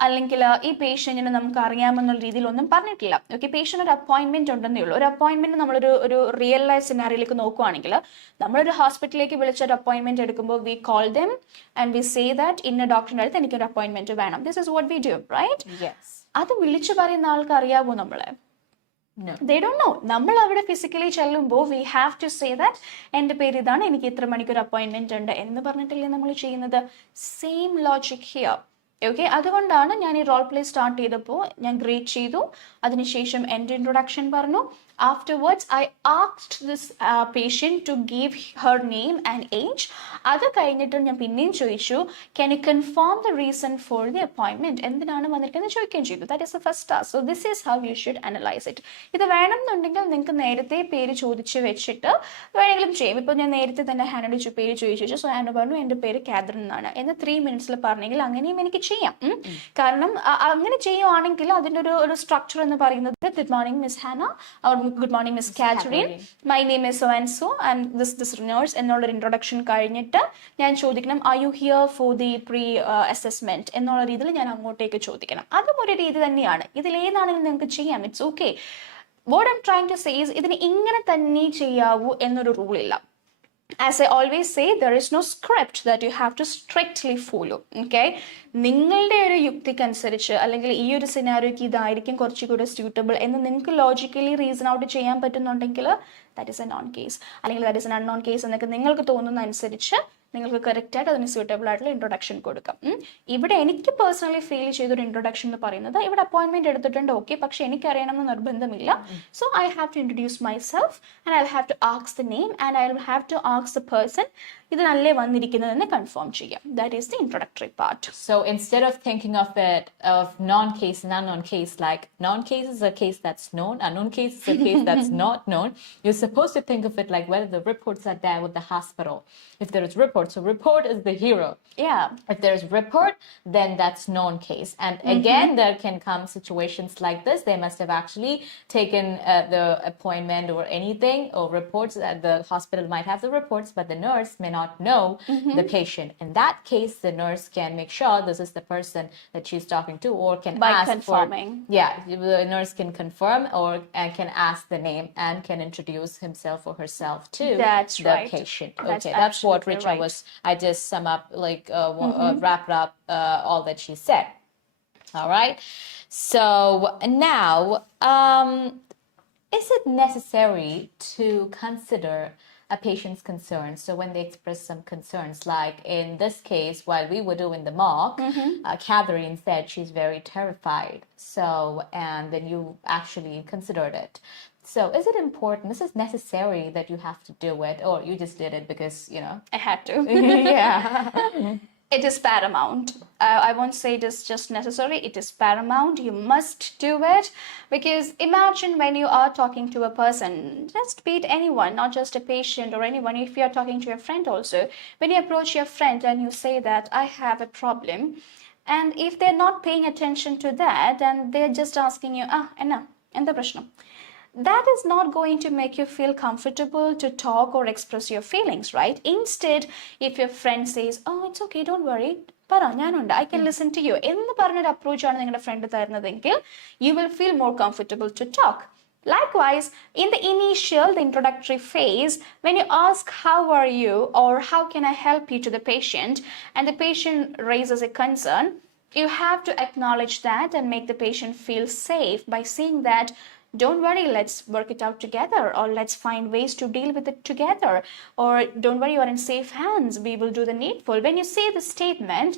അല്ലെങ്കിൽ ഈ പേഷ്യൻറ്റിന് നമുക്ക് അറിയാമെന്നുള്ള രീതിയിലൊന്നും പറഞ്ഞിട്ടില്ല. ഓക്കെ, പേഷ്യൻ്റ് ഒരു അപ്പോയിൻമെൻറ്റ് ഉണ്ടെന്നേ ഉള്ളൂ. ഒരു അപ്പോയിൻമെൻറ്റ് നമ്മളൊരു റിയൽ ലൈഫ് സിനാറിയിലേക്ക് നോക്കുവാണെങ്കിൽ നമ്മളൊരു ഹോസ്പിറ്റലിലേക്ക് വിളിച്ചൊരു അപ്പോയിൻമെൻറ്റ് എടുക്കുമ്പോൾ we call them and we say that ഇന്ന ഡോക്ടറിൻ്റെ അടുത്ത് എനിക്കൊരു അപ്പോയിൻമെൻറ്റ് വേണം. This is what we do, right? അത് വിളിച്ചു പറയുന്ന ആൾക്ക് അറിയാവോ നമ്മളെ? They don't know. നമ്മൾ അവിടെ ഫിസിക്കലി ചെല്ലുമ്പോൾ we have to say that എൻ്റെ പേര് ഇതാണ്, എനിക്ക് ഇത്ര മണിക്കൊരു അപ്പോയിൻമെൻറ്റ് ഉണ്ട് എന്ന് പറഞ്ഞിട്ടല്ലേ നമ്മൾ ചെയ്യുന്നത്. Same logic here. ഓക്കെ, അതുകൊണ്ടാണ് ഞാൻ ഈ റോൾ പ്ലേ സ്റ്റാർട്ട് ചെയ്തപ്പോൾ ഞാൻ ഗ്രേറ്റ് ചെയ്തു, അതിനുശേഷം എൻ്റെ ഇൻട്രൊഡക്ഷൻ പറഞ്ഞു. Afterwards, I asked this patient to give her name and age. അത് കഴിഞ്ഞിട്ട് ഞാൻ പിന്നെയും ചോദിച്ചു, can you confirm the reason for the appointment? എന്തിനാണ് വന്നിരിക്കുന്നത് ചോദിക്കുകയും ചെയ്തു. That is the first task. So this is how you should analyze it. ഇത് വേണമെന്നുണ്ടെങ്കിൽ നിങ്ങൾക്ക് നേരത്തെ പേര് ചോദിച്ച് വെച്ചിട്ട് വേണമെങ്കിലും ചെയ്യും. ഇപ്പോൾ ഞാൻ നേരത്തെ തന്നെ ഹാനോട് പേര് ചോദിച്ചു. സോ ഹാനോ പറഞ്ഞു എൻ്റെ പേര് കാതറിൻ എന്നാണ് എന്ന് 3 minutes പറഞ്ഞെങ്കിൽ അങ്ങനെയും എനിക്ക് ചെയ്യാം. കാരണം അങ്ങനെ ചെയ്യുവാണെങ്കിൽ അതിൻ്റെ ഒരു സ്ട്രക്ചർ എന്ന് പറയുന്നത്, good morning Miss Hannah, good morning Miss Catherine, my name is so and so, I'm this nurse എന്നുള്ളൊരു ഇൻട്രൊഡക്ഷൻ കഴിഞ്ഞിട്ട് ഞാൻ ചോദിക്കണം, are you here for the pre assessment എന്നുള്ള രീതിയിൽ ഞാൻ അങ്ങോട്ടേക്ക് ചോദിക്കണം. അതും ഒരു രീതി തന്നെയാണ്. ഇതിലേതാണെങ്കിലും നിങ്ങൾക്ക് ചെയ്യാം, it's okay. What I'm trying to say is, ഇതിന് ഇങ്ങനെ തന്നെ ചെയ്യാവൂ എന്നൊരു റൂൾ ഇല്ല. As I always say, there is no script that you have to strictly follow. Okay? നിങ്ങളുടെ ഒരു യുക്തിക്കനുസരിച്ച് അല്ലെങ്കിൽ ഈ ഒരു സിനാരിയോക്ക് ഇതായിരിക്കും കുറച്ചുകൂടെ സ്യൂട്ടബിൾ എന്ന് നിങ്ങൾക്ക് ലോജിക്കലി റീസൺ ഔട്ട് ചെയ്യാൻ പറ്റുന്നുണ്ടെങ്കിൽ that is a known case, അല്ലെങ്കിൽ that is an unknown case എന്നൊക്കെ നിങ്ങൾക്ക് തോന്നുന്ന അനുസരിച്ച് നിങ്ങൾക്ക് കറക്റ്റായിട്ട് അതിന് സ്യൂട്ടബിൾ ആയിട്ടുള്ള ഇൻട്രൊഡക്ഷൻ കൊടുക്കാം. ഇവിടെ എനിക്ക് പേഴ്സണലി ഫീൽ ചെയ്തൊരു ഇൻട്രൊഡക്ഷൻ എന്ന് പറയുന്നത്, ഇവിടെ അപ്പോയിൻമെന്റ് എടുത്തിട്ടുണ്ട് ഓക്കെ, പക്ഷെ എനിക്കറിയണമെന്ന് നിർബന്ധമില്ല. So I have to introduce myself and I have to ask the name and I have to ask the person ഇതിനല്ലേ വന്നിരിക്കുന്നതെന്ന് കൺഫേം ചെയ്യാം. That is the introductory part. So instead of thinking of it of non-case and unknown case, like non-case is a case that's known, unknown case is a case that's not known, you're supposed to think of it like whether the reports are there with the hospital. If there is report, so report is the hero. Yeah. If there is report, then that's known case. And again, there can come situations like this. They must have actually taken the appointment or anything, or reports. The hospital might have the reports, but the nurse may not know the patient. In that case, the nurse can make sure this is the person that she's talking to, or can by ask confirming. the nurse can confirm or can ask the name and can introduce himself or herself to That's the right. patient. That's Okay, that's what Richa right. was. I just sum up, like wrapped up all that she said. All right. So now, is it necessary to consider a patient's concerns? So when they express some concerns, like in this case, while we were doing the mock, Catherine said she's very terrified. So, and then you actually considered it. So is it important, is it necessary that you have to do it, or you just did it because, you know? I had to. Yeah. It is paramount. I won't say it is just necessary. It is paramount. You must do it, because imagine when you are talking to a person, just be it anyone, not just a patient or anyone. If you are talking to your friend also, when you approach your friend and you say that I have a problem, and if they're not paying attention to that and they're just asking you, enna endha prashnam, that is not going to make you feel comfortable to talk or express your feelings, right? Instead, if your friend says, oh, it's okay, don't worry, I can listen to you, ennu parnor approach aanu ningalde friend tharunadengil, you will feel more comfortable to talk. Likewise, in the initial, the introductory phase, when you ask how are you or how can I help you to the patient, and the patient raises a concern, you have to acknowledge that and make the patient feel safe by saying that, don't worry, let's work it out together, or let's find ways to deal with it together, or don't worry, you are in safe hands, we will do the needful. When you say the statement,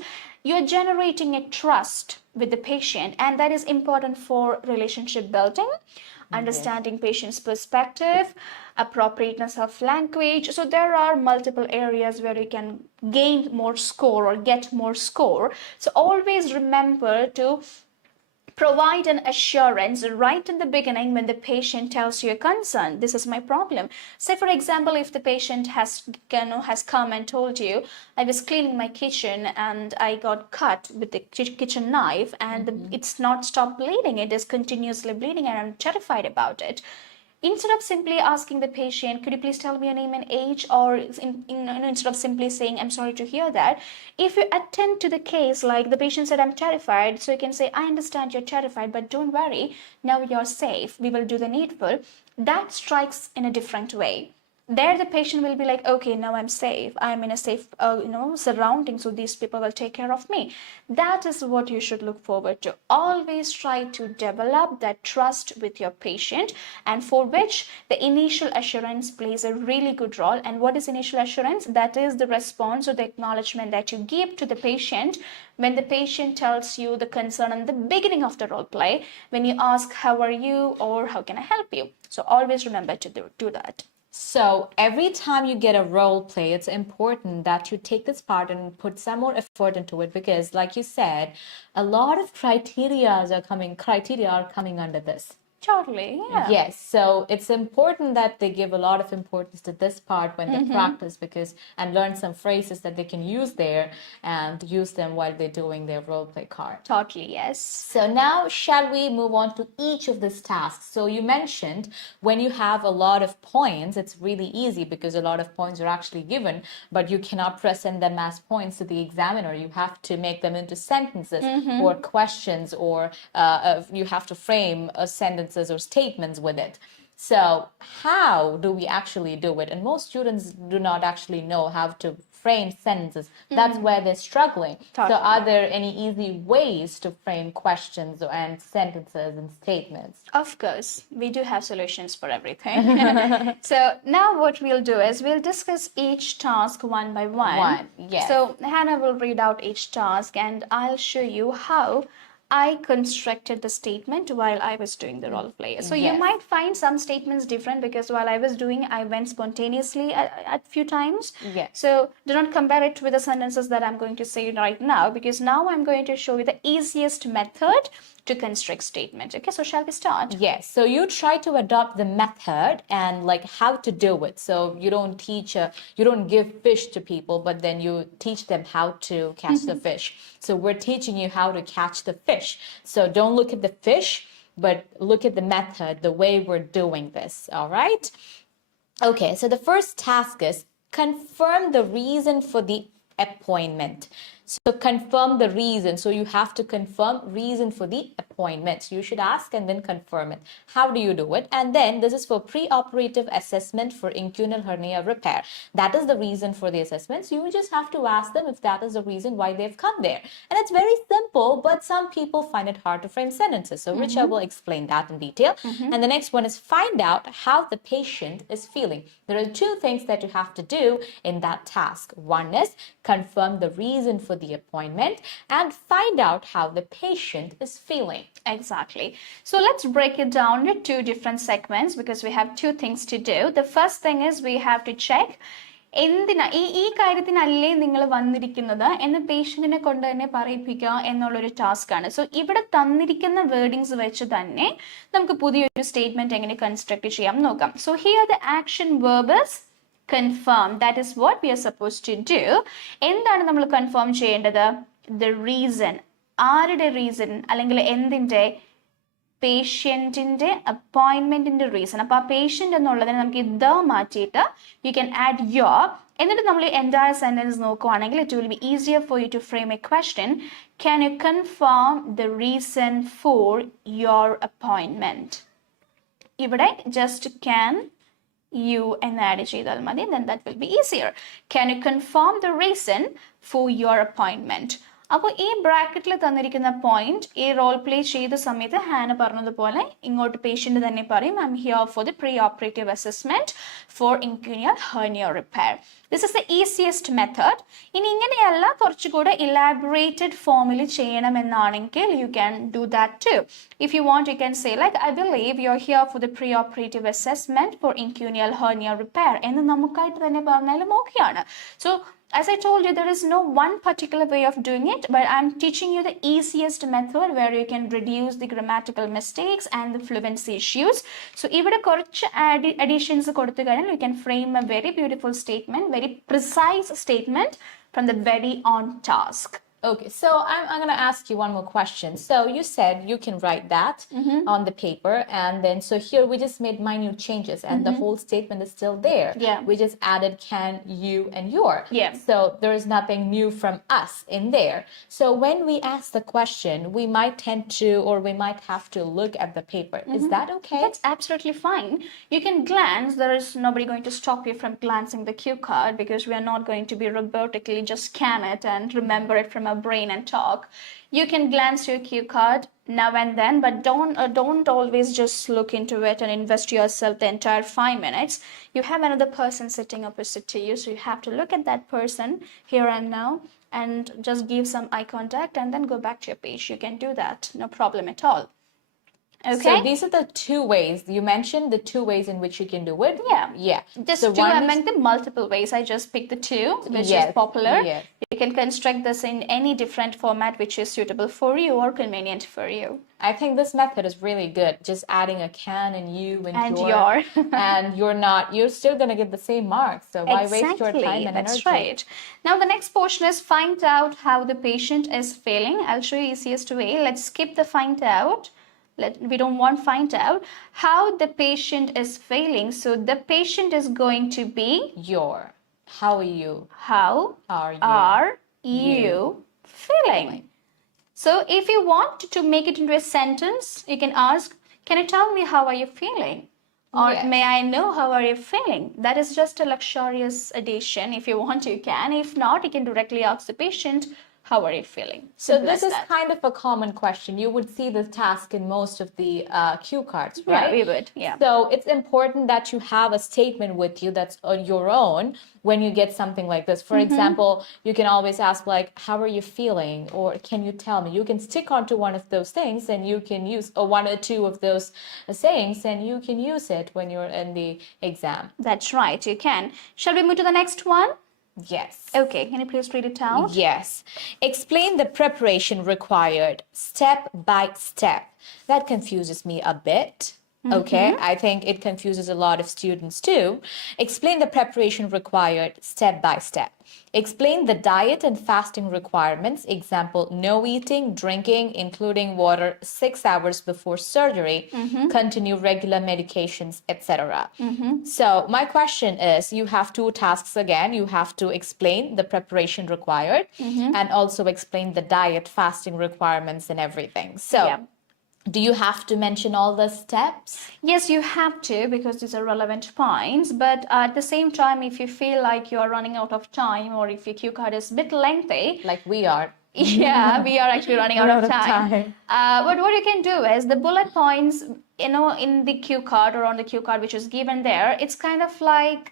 you're generating a trust with the patient, and that is important for relationship building, understanding patient's perspective, appropriateness of language. So there are multiple areas where you can gain more score or get more score. So always remember to provide an assurance right in the beginning when the patient tells you a concern. This is my problem. Say, for example, if the patient has come and told you, I was cleaning my kitchen and I got cut with the kitchen knife, and it's not stopped bleeding. It is continuously bleeding and I'm terrified about it. Instead of simply asking the patient, could you please tell me your name and age, or instead of simply saying, I'm sorry to hear that, if you attend to the case like the patient said, I'm terrified, so you can say, I understand you're terrified, but don't worry, now you're safe, we will do the needful. That strikes in a different way. there the patient will be like, okay, now I'm safe, I'm in a safe surrounding, so these people will take care of me. That is what you should look forward to. Always try to develop that trust with your patient, and for which the initial assurance plays a really good role. And what is initial assurance? That is the response or the acknowledgement that you give to the patient when the patient tells you the concern in the beginning of the role play, when you ask, how are you, or how can I help you? So always remember to do that. So every time you get a role play, it's important that you take this part and put some more effort into it, because like you said, a lot of criteria are coming under this. Totally, yeah. Yes, so it's important that they give a lot of importance to this part when they practice, and learn some phrases that they can use there and use them while they're doing their role play card. Totally, yes. So now shall we move on to each of these tasks? So you mentioned when you have a lot of points, it's really easy because a lot of points are actually given, but you cannot present them as points to the examiner. You have to make them into sentences or questions, or you have to frame a sentence or statements with it. So how do we actually do it? And most students do not actually know how to frame sentences. That's where they're struggling. Totally. So are there any easy ways to frame questions and sentences and statements? Of course, we do have solutions for everything. So now what we'll do is we'll discuss each task one by one. Yes. So Hannah will read out each task and I'll show you how I constructed the statement while I was doing the role play. So you might find some statements different because while I was doing, I went spontaneously at few times. Yes. So do not compare it with the sentences that I'm going to say right now, because now I'm going to show you the easiest method to construct statements. Okay, so shall we start? Yes, so you try to adopt the method and like how to do it. So you don't you don't give fish to people, but then you teach them how to catch the fish. So we're teaching you how to catch the fish. So don't look at the fish, but look at the method, the way we're doing this, all right? Okay, so the first task is confirm the reason for the appointment. So confirm the reason. So you have to confirm reason for the appointment. So you should ask and then confirm it. How do you do it? And then this is for preoperative assessment for inguinal hernia repair. That is the reason for the assessment. So you just have to ask them if that is the reason why they've come there. And it's very simple, but some people find it hard to frame sentences. So Richa will explain that in detail. And the next one is find out how the patient is feeling. There are two things that you have to do in that task. One is confirm the reason for the appointment and find out how the patient is feeling. Exactly. So let's break it down into two different segments because we have two things to do. The first thing is we have to check എന്തിനാ ഈ കാര്യത്തിനല്ലേ നിങ്ങൾ വന്നിരിക്കുന്നത് എന്ന് പേഷ്യന്റിനെ കൊണ്ട് തന്നെ പറയിപ്പിക്കുക എന്നുള്ളൊരു task ആണ്. So ഇവിടെ തന്നിരിക്കുന്ന വേർഡിങ്സ് വെച്ച് തന്നെ നമുക്ക് പുതിയൊരു സ്റ്റേറ്റ്മെന്റ് എങ്ങനെ കൺസ്ട്രക്ട് ചെയ്യാം നോക്കാം. So here the action verb is confirm. That is what we are supposed to do. എന്താണ് നമ്മൾ കൺഫേം ചെയ്യേണ്ടത്? The reason. ആരുടെ റീസൺ അല്ലെങ്കിൽ എന്തിൻ്റെ? പേഷ്യന്റിന്റെ അപ്പോയിന്റ്മെന്റിന്റെ റീസൺ. അപ്പൊ ആ പേഷ്യന്റ് എന്നുള്ളതിനെ നമുക്ക് ഇത് മാറ്റിയിട്ട് യു ക്യാൻ ആഡ് യോർ. എന്നിട്ട് നമ്മൾ എൻറ്റയർ സെന്റൻസ് നോക്കുവാണെങ്കിൽ it will be easier for you to frame a question. Can you confirm the reason for your appointment? ഇവിടെ just can you and add ചെയ്താൽ മതി. Then that will be easier. Can you confirm the reason for your appointment? അപ്പോൾ ഈ ബ്രാക്കറ്റിൽ തന്നിരിക്കുന്ന point ഈ role play ചെയ്ത സമയത്ത് ഹാന പറഞ്ഞതുപോലെ ഇങ്ങോട്ട് പേഷ്യന്റ് തന്നെ പറയും I'm here for the pre operative assessment for inguinal hernia repair. This is the easiest method. ഇനി ഇങ്ങനെയല്ല കുറച്ചുകൂടെ ഇലാബറേറ്റഡ് ഫോമിൽ ചെയ്യണമെന്നാണെങ്കിൽ you can do that too. If you want you can say like I believe you are here for the pre operative assessment for inguinal hernia repair എന്ന് നമുക്കായിട്ട് തന്നെ പറഞ്ഞാലും ഓക്കെയാണ്. So as I told you, there is no one particular way of doing it, but I'm teaching you the easiest method where you can reduce the grammatical mistakes and the fluency issues. So ഇവിടെ കുറച്ച് additions കൊടുത്തു കഴിഞ്ഞാൽ you can frame a very beautiful statement, very precise statement from the very on task. Okay, so I'm going to ask you one more question. So you said you can write that on the paper, and then so here we just made minute changes, and the whole statement is still there. Yeah. We just added can, you, and your. Yeah. So there is nothing new from us in there. So when we ask the question, we might tend to, or we might have to look at the paper. Is that okay? That's absolutely fine. You can glance. There is nobody going to stop you from glancing the cue card, because we are not going to be robotically just scan it and remember it from our brain and talk. You can glance your cue card now and then, but don't always just look into it and invest yourself the entire 5 minutes. You have another person sitting opposite to you, so you have to look at that person here and now and just give some eye contact and then go back to your page. You can do that, no problem at all. Okay. So these are the two ways. You mentioned the two ways in which you can do it. Yeah. Yeah. Just so two one among the multiple ways. I just picked the two, which Yes, is popular. yes. You can construct this in any different format which is suitable for you or convenient for you. I think this method is really good. Just adding a can and you and your. and you're still going to get the same marks. So why waste your time and That's energy? right. Now the next portion is find out how the patient is feeling. I'll show you easiest way. Let's skip the find out. We don't want find out how the patient is feeling. So the patient is going to be How are you? How are you feeling? So if you want to make it into a sentence, you can ask, can you tell me how are you feeling? Or Yes. may I know how are you feeling? That is just a luxurious addition. If you want, you can. If not, you can directly ask the patient, how are you feeling? So this is kind of a common question. You would see this task in most of the cue cards, right? Yeah, we would. Yeah. So it's important that you have a statement with you that's on your own when you get something like this. For example, you can always ask like, how are you feeling? Or can you tell me? You can stick onto one of those things and you can use one or two of those sayings and you can use it when you're in the exam. That's right, you can. Shall we move to the next one? Yes. Okay, can you please read it out? Yes. Explain the preparation required step by step. That confuses me a bit. Okay, I think it confuses a lot of students too. Explain the preparation required step by step. Explain the diet and fasting requirements. Example, no eating, drinking, including water 6 hours before surgery. Continue regular medications, etc. So my question is, you have two tasks again. You have to explain the preparation required and also explain the diet, fasting requirements and everything. So. Yeah. Do you have to mention all the steps? Yes, you have to, because these are relevant points. But at the same time, if you feel like you are running out of time, or if your cue card is a bit lengthy, Like we are. yeah, we are actually running out of time. But what you can do is the bullet points, in the cue card or on the cue card which is given there, it's kind of like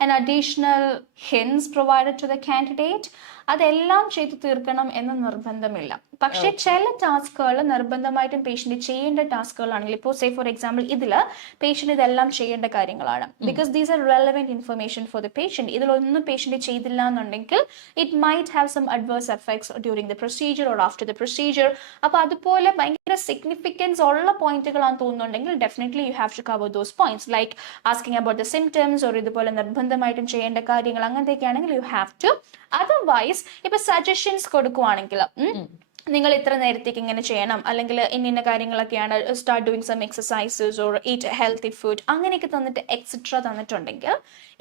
an additional hints provided to the candidate. അതെല്ലാം ചെയ്തു തീർക്കണം എന്ന് നിർബന്ധമില്ല. പക്ഷേ ചില ടാസ്കുകൾ നിർബന്ധമായിട്ടും patient ചെയ്യേണ്ട ടാസ്കുകളാണെങ്കിൽ, ഇപ്പോൾ സേ ഫോർ എക്സാമ്പിൾ ഇതില് പേഷ്യന്റ് ഇതെല്ലാം ചെയ്യേണ്ട കാര്യങ്ങളാണ്. Because these are relevant information for the patient. ഇതിലൊന്നും പേഷ്യന്റ് ചെയ്തില്ല എന്നുണ്ടെങ്കിൽ it might have some adverse effects during the procedure or after the procedure. അപ്പൊ അതുപോലെ ഭയങ്കര സിഗ്നിഫിക്കൻസ് ഉള്ള പോയിന്റുകളാണ് തോന്നുന്നുണ്ടെങ്കിൽ definitely you have to cover those points, like asking about the symptoms or ഇതുപോലെ നിർബന്ധമായിട്ടും ചെയ്യേണ്ട കാര്യങ്ങൾ അങ്ങനത്തെയൊക്കെ ആണെങ്കിൽ യു ഹാവ് ടു. അതർവൈസ് ഇപ്പൊ സജഷൻസ് കൊടുക്കുവാണെങ്കിൽ നിങ്ങൾ ഇത്ര നേരത്തേക്ക് ഇങ്ങനെ ചെയ്യണം, അല്ലെങ്കിൽ ഇന്ന കാര്യങ്ങളൊക്കെയാണ്, start doing some exercises or eat healthy food അങ്ങനെയൊക്കെ തന്നിട്ട് എക്സെട്ര തന്നിട്ടുണ്ടെങ്കിൽ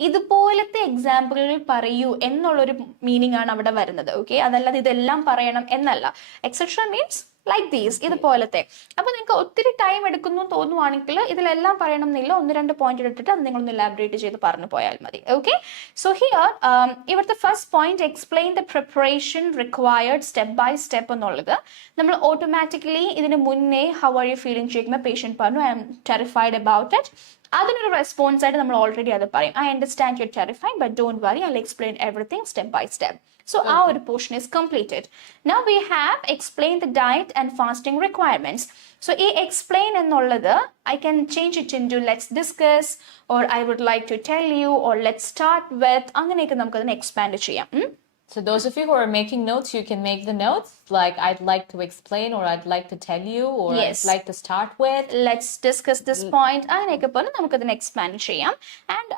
ഇതുപോലത്തെ എക്സാമ്പിളുകൾ പറയൂ എന്നുള്ളൊരു മീനിങ് ആണ് അവിടെ വരുന്നത്. ഓക്കെ, അതല്ലാതെ ഇതെല്ലാം പറയണം എന്നല്ല. എക്സെട്ര മീൻസ് ലൈക്ക് ദീസ്, ഇതുപോലത്തെ. അപ്പൊ നിങ്ങൾക്ക് ഒത്തിരി ടൈം എടുക്കുന്നു തോന്നുവാണെങ്കിൽ ഇതിലെല്ലാം പറയണം എന്നില്ല, 1-2 പോയിന്റ് എടുത്തിട്ട് അത് നിങ്ങളൊന്ന് ഇലാബറേറ്റ് ചെയ്ത് പറഞ്ഞു പോയാൽ മതി. ഓക്കെ, സോ ഹിയർ ഇവിടുത്തെ first point explain the preparation required step by step എന്നുള്ളത് നമ്മൾ ഓട്ടോമാറ്റിക്കലി ഇതിന് മുന്നേ ഹൗ ആർ യു ഫീലിംഗ് ചോദിക്കുമ്പോൾ പേഷ്യന്റ് പറഞ്ഞു I am terrified about it. അതിനൊരു റെസ്പോൺസ് ആയിട്ട് നമ്മൾ ഓൾറെഡി അത് പറയും, I understand you terrified but don't worry I will explain everything step by step. So our portion is completed. Now we have explained the diet and fasting requirements. So explain എന്നുള്ളത് I can change it into let's discuss or I would like to tell you or let's start with. അങ്ങനെയൊക്കെ നമുക്ക് അതിനെ expand ചെയ്യാം. So those of you who are making notes, you can make the notes like I'd like to explain or I'd like to tell you or Yes. I'd like to start with. Let's discuss this point. അങ്ങനെയൊക്കെ പറഞ്ഞ് നമുക്കതിനെ expand ചെയ്യാം. And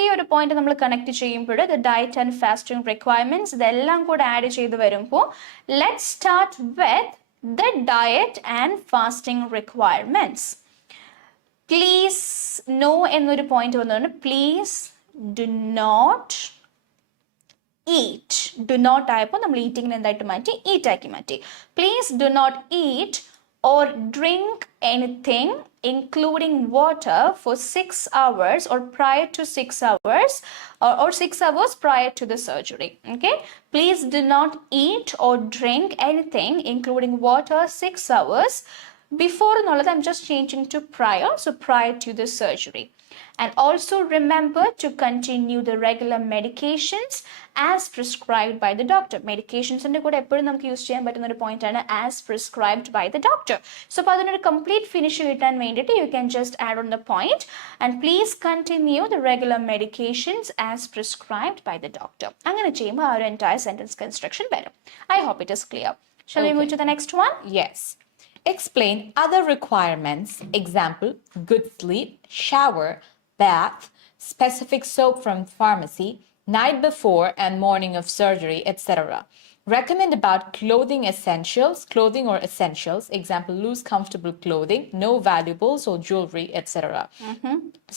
ഈ ഒരു point നമ്മൾ connect ചെയ്യുമ്പോൾ the diet and fasting requirements ഇതെല്ലാം കൂടെ ആഡ് ചെയ്ത് വരുമ്പോൾ let's start with the diet and fasting requirements. Please no എന്നൊരു പോയിന്റ് വന്നുകൊണ്ട് please do not eat. Do not ആയപ്പോൾ നമ്മൾ ഈറ്റിങ്ങിനെ എന്തായിട്ട് മാറ്റി eat ആക്കി മാറ്റി. Please do not eat or drink anything including water for 6 hours or prior to 6 hours or 6 hours prior to the surgery. Okay, please do not eat or drink anything including water 6 hours before എന്നുള്ളത് I'm just changing to prior, so prior to the surgery. And also remember to continue the regular medications as prescribed by the doctor. Medications ന്റെ കൂടെ എപ്പോഴും നമുക്ക് use ചെയ്യാൻ പറ്റുന്ന ഒരു point ആണ് as prescribed by the doctor. So അപ്പോൾ അതിനൊരു complete finish കിട്ടാൻ വേണ്ടിയിട്ട് you can just add on the point and please continue the regular medications as prescribed by the doctor. അങ്ങനെ ചെയ്യുമ്പോൾ ആ ഒരു entire sentence construction വരും. I hope it is clear. Shall we move to the next one? Yes. Explain other requirements. Example, good sleep, shower, bath, specific soap from pharmacy, night before and morning of surgery, etc. Recommend about clothing or essentials. Example, loose, comfortable clothing, no valuables or jewelry, etc.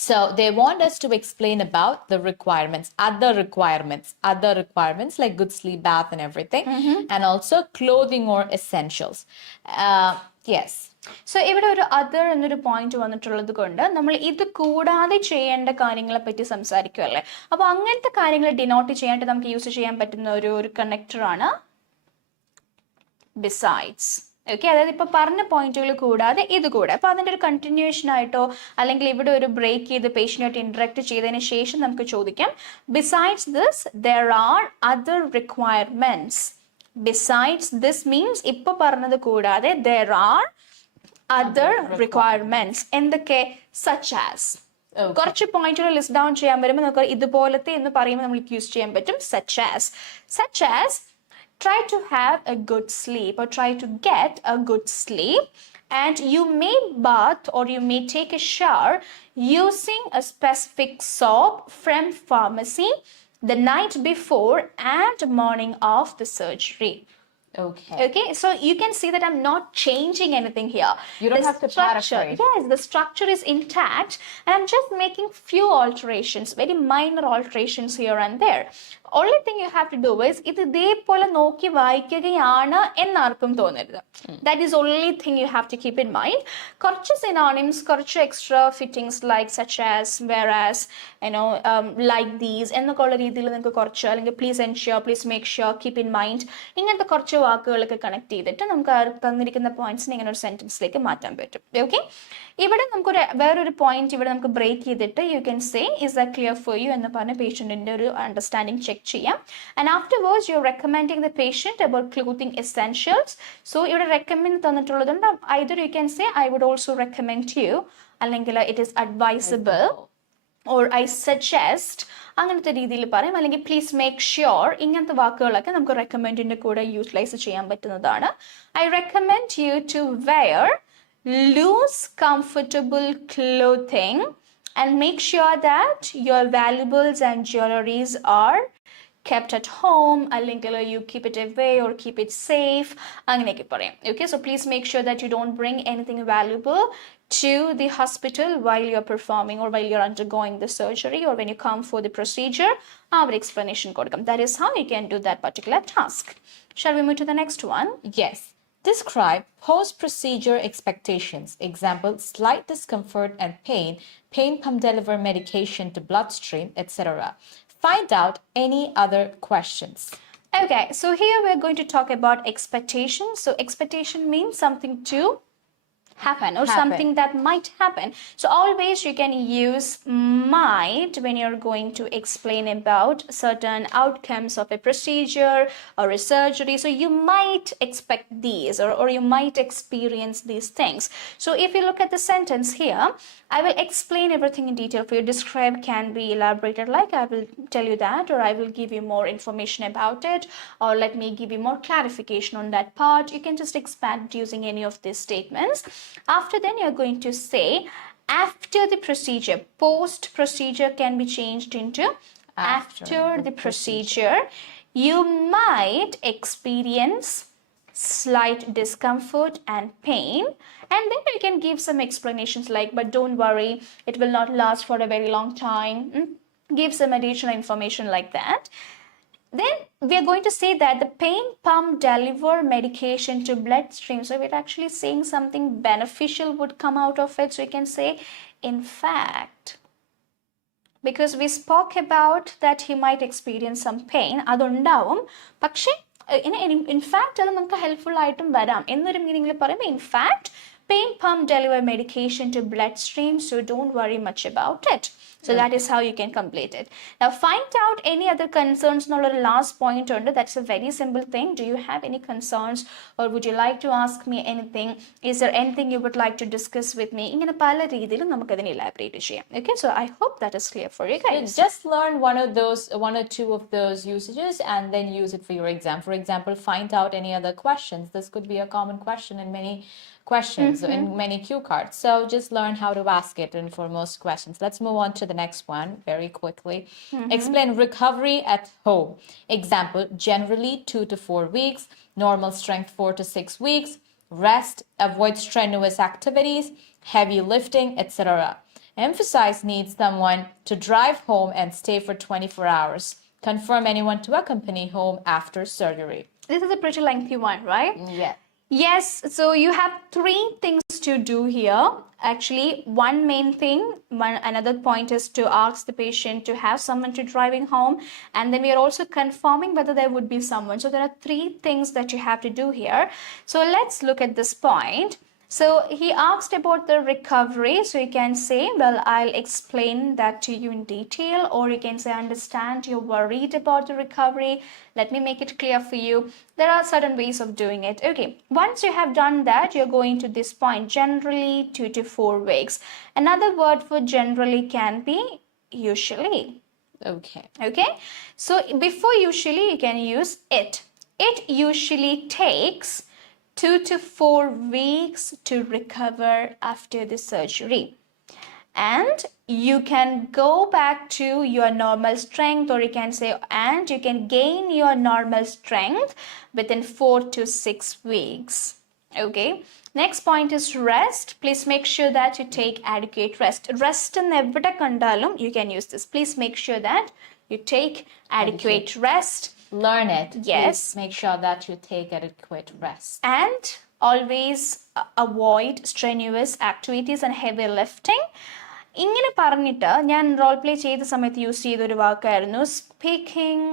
So they want us to explain about the requirements, other requirements like good sleep, bath and everything, and also clothing or essentials. Yes. So ഇവിടെ ഒരു other എന്നൊരു point വന്നിട്ടുള്ളത് കൊണ്ട് നമ്മൾ ഇത് കൂടാതെ ചെയ്യേണ്ട കാര്യങ്ങളെ പറ്റി സംസാരിക്കുമല്ലേ. അപ്പോൾ അങ്ങനത്തെ കാര്യങ്ങൾ ഡിനോട്ട് ചെയ്യാനായിട്ട് നമുക്ക് യൂസ് ചെയ്യാൻ പറ്റുന്ന ഒരു കണക്ടറാണ് ബിസൈഡ്സ്. ഓക്കെ, അതായത് ഇപ്പോൾ പറഞ്ഞ പോയിന്റുകൾ കൂടാതെ ഇത് കൂടെ. അപ്പോൾ അതിൻ്റെ ഒരു കണ്ടിന്യൂഷൻ ആയിട്ടോ അല്ലെങ്കിൽ ഇവിടെ ഒരു ബ്രേക്ക് ചെയ്ത് പേഷ്യൻ്റായിട്ട് ഇൻട്രാക്ട് ചെയ്തതിന് ശേഷം നമുക്ക് ചോദിക്കാം besides this there are other requirements. Besides this means ഇപ്പോൾ പറഞ്ഞത് കൂടാതെ there are other requirements. എന്തൊക്കെ? such as. കുറച്ച് പോയിന്റുകൾ ലിസ്റ്റ് ഡൗൺ ചെയ്യാൻ വരുമ്പോൾ നമുക്ക് ഇതുപോലത്തെ എന്ന് പറയുമ്പോൾ നമ്മൾ യൂസ് ചെയ്യാൻ പറ്റും such as try to have a good sleep or try to get a good sleep, and you may bath or you may take a shower using a specific soap from pharmacy the night before and morning of the surgery. Okay, so you can see that I'm not changing anything here. You don't have to paraphrase. Yes, the structure is intact and I'm just making few alterations, very minor alterations here and there. Only thing you have to do is ഇത് ഇതേപോലെ നോക്കി വായിക്കുകയാണ് എന്നാർക്കും തോന്നരുത്. That is only thing you have to keep in mind. കുറച്ച് synonyms, കുറച്ച് extra fittings like such as, whereas, like these എന്നൊക്കെ ഉള്ള രീതിയിൽ നിങ്ങൾക്ക് കുറച്ച് അല്ലെങ്കിൽ please ensure, please make sure, keep in mind ഇങ്ങനത്തെ കുറച്ച് വാക്കുകളൊക്കെ കണക്ട് ചെയ്തിട്ട് നമുക്ക് തന്നിരിക്കുന്ന പോയിന്റ്സിനെ ഇങ്ങനെ ഒരു സെന്റൻസിലേക്ക് മാറ്റാൻ പറ്റും. ഓക്കെ, ഇവിടെ നമുക്കൊരു വേറൊരു പോയിന്റ് ഇവിടെ നമുക്ക് ബ്രേക്ക് ചെയ്തിട്ട് you can say is that clear for you എന്ന് പറഞ്ഞ പേഷ്യന്റിന്റെ ഒരു അണ്ടർസ്റ്റാൻഡിങ് ചെക്ക് ചെയ്യാം. And afterwards you are recommending the patient about clothing essentials. So ഇവിടെ റെക്കമെൻഡ് തന്നിട്ടുള്ളതുകൊണ്ട് either you can say I would also recommend you, അല്ലെങ്കിൽ it is advisable or I suggest അങ്ങനത്തെ രീതിയിൽ പറയും, അല്ലെങ്കിൽ പ്ലീസ് മേക്ക് ഷ്യൂർ ഇങ്ങനത്തെ വാക്കുകളൊക്കെ നമുക്ക് റെക്കമെൻഡിന്റെ കൂടെ യൂട്ടിലൈസ് ചെയ്യാൻ പറ്റുന്നതാണ്. I recommend you to wear loose comfortable clothing and make sure that your valuables and jewelries are kept at home, അല്ലെങ്കിൽ you keep it away or keep it safe അങ്ങനെയൊക്കെ പറയാം. Okay, so please make sure that you don't bring anything valuable to the hospital while you're performing or while you're undergoing the surgery or when you come for the procedure. Our explanation കൊടുക്കാം. That is how you can do that particular task. Shall we move to the next one? Yes. Describe post-procedure expectations. Example, slight discomfort and pain pump deliver medication to bloodstream, etc. Find out any other questions. Okay, so here we're going to talk about expectations. So expectation means something to happen or something that might happen. So always you can use might when you're going to explain about certain outcomes of a procedure or a surgery. So you might expect these or you might experience these things. So if you look at the sentence here, I will explain everything in detail for you. Describe can be elaborated, like I will tell you that, or I will give you more information about it, or let me give you more clarification on that part. You can just expand using any of these statements. After then you're going to say after the procedure. Post procedure can be changed into after the procedure. You might experience slight discomfort and pain, and then you can give some explanations like, but don't worry, it will not last for a very long time. Give some additional information like that. Then we are going to say that the pain pump deliver medication to bloodstream. So we're actually saying something beneficial would come out of it. So you can say, in fact, because we spoke about that he might experience some pain, adundavum, പക്ഷേ in fact അത് നമുക്ക് helpful ആയിട്ടും വരാം എന്നൊരു മീനിങ്ങിൽ പറയുമ്പോൾ in fact pain pump deliver medication to bloodstream, so don't worry much about it. So that is how you can complete it. Now find out any other concerns. Now the last point under, that's a very simple thing. Do you have any concerns or would you like to ask me anything? Is there anything you would like to discuss with me? ഇങ്ങനെ പല രീതിയിലും നമുക്ക് അതിനെ elaborate ചെയ്യാം. Okay, so I hope that is clear for you guys. Just learn one or two of those usages and then use it for your exam. For example, find out any other questions. This could be a common question in many questions in many cue cards. So just learn how to ask it and for most questions. Let's move on to the next one very quickly. Explain recovery at home. Example, generally 2 to 4 weeks, normal strength 4 to 6 weeks, rest, avoid strenuous activities, heavy lifting, etc. Emphasize needs someone to drive home and stay for 24 hours. Confirm anyone to accompany home after surgery. This is a pretty lengthy one, right? Yeah. Yes, so you have 3 things to do here. Actually, one main thing, another point is to ask the patient to have someone to driving home, and then we are also confirming whether there would be someone. So there are 3 things that you have to do here. So let's look at this point. So he asked about the recovery. So you can say, well, I'll explain that to you in detail, or you can say, I understand you're worried about the recovery. Let me make it clear for you. There are certain ways of doing it. Okay, once you have done that, you're going to this point, generally 2 to 4 weeks. Another word for generally can be usually. Okay, so before usually, you can use it. It usually takes 2 to 4 weeks to recover after the surgery. And you can go back to your normal strength, or you can say, and you can gain your normal strength within 4 to 6 weeks. Okay. Next point is rest. Please make sure that you take adequate rest. Rest in evada kandalum, you can use this. Please make sure that you take adequate rest. Learn it. Yes. Please make sure that you take adequate rest. And always avoid strenuous activities and heavy lifting. ഇങ്ങനെ പറഞ്ഞിട്ട് ഞാൻ role play ചെയ്ത സമയത്ത് use ചെയ്തൊരു വാക്കായിരുന്നു speaking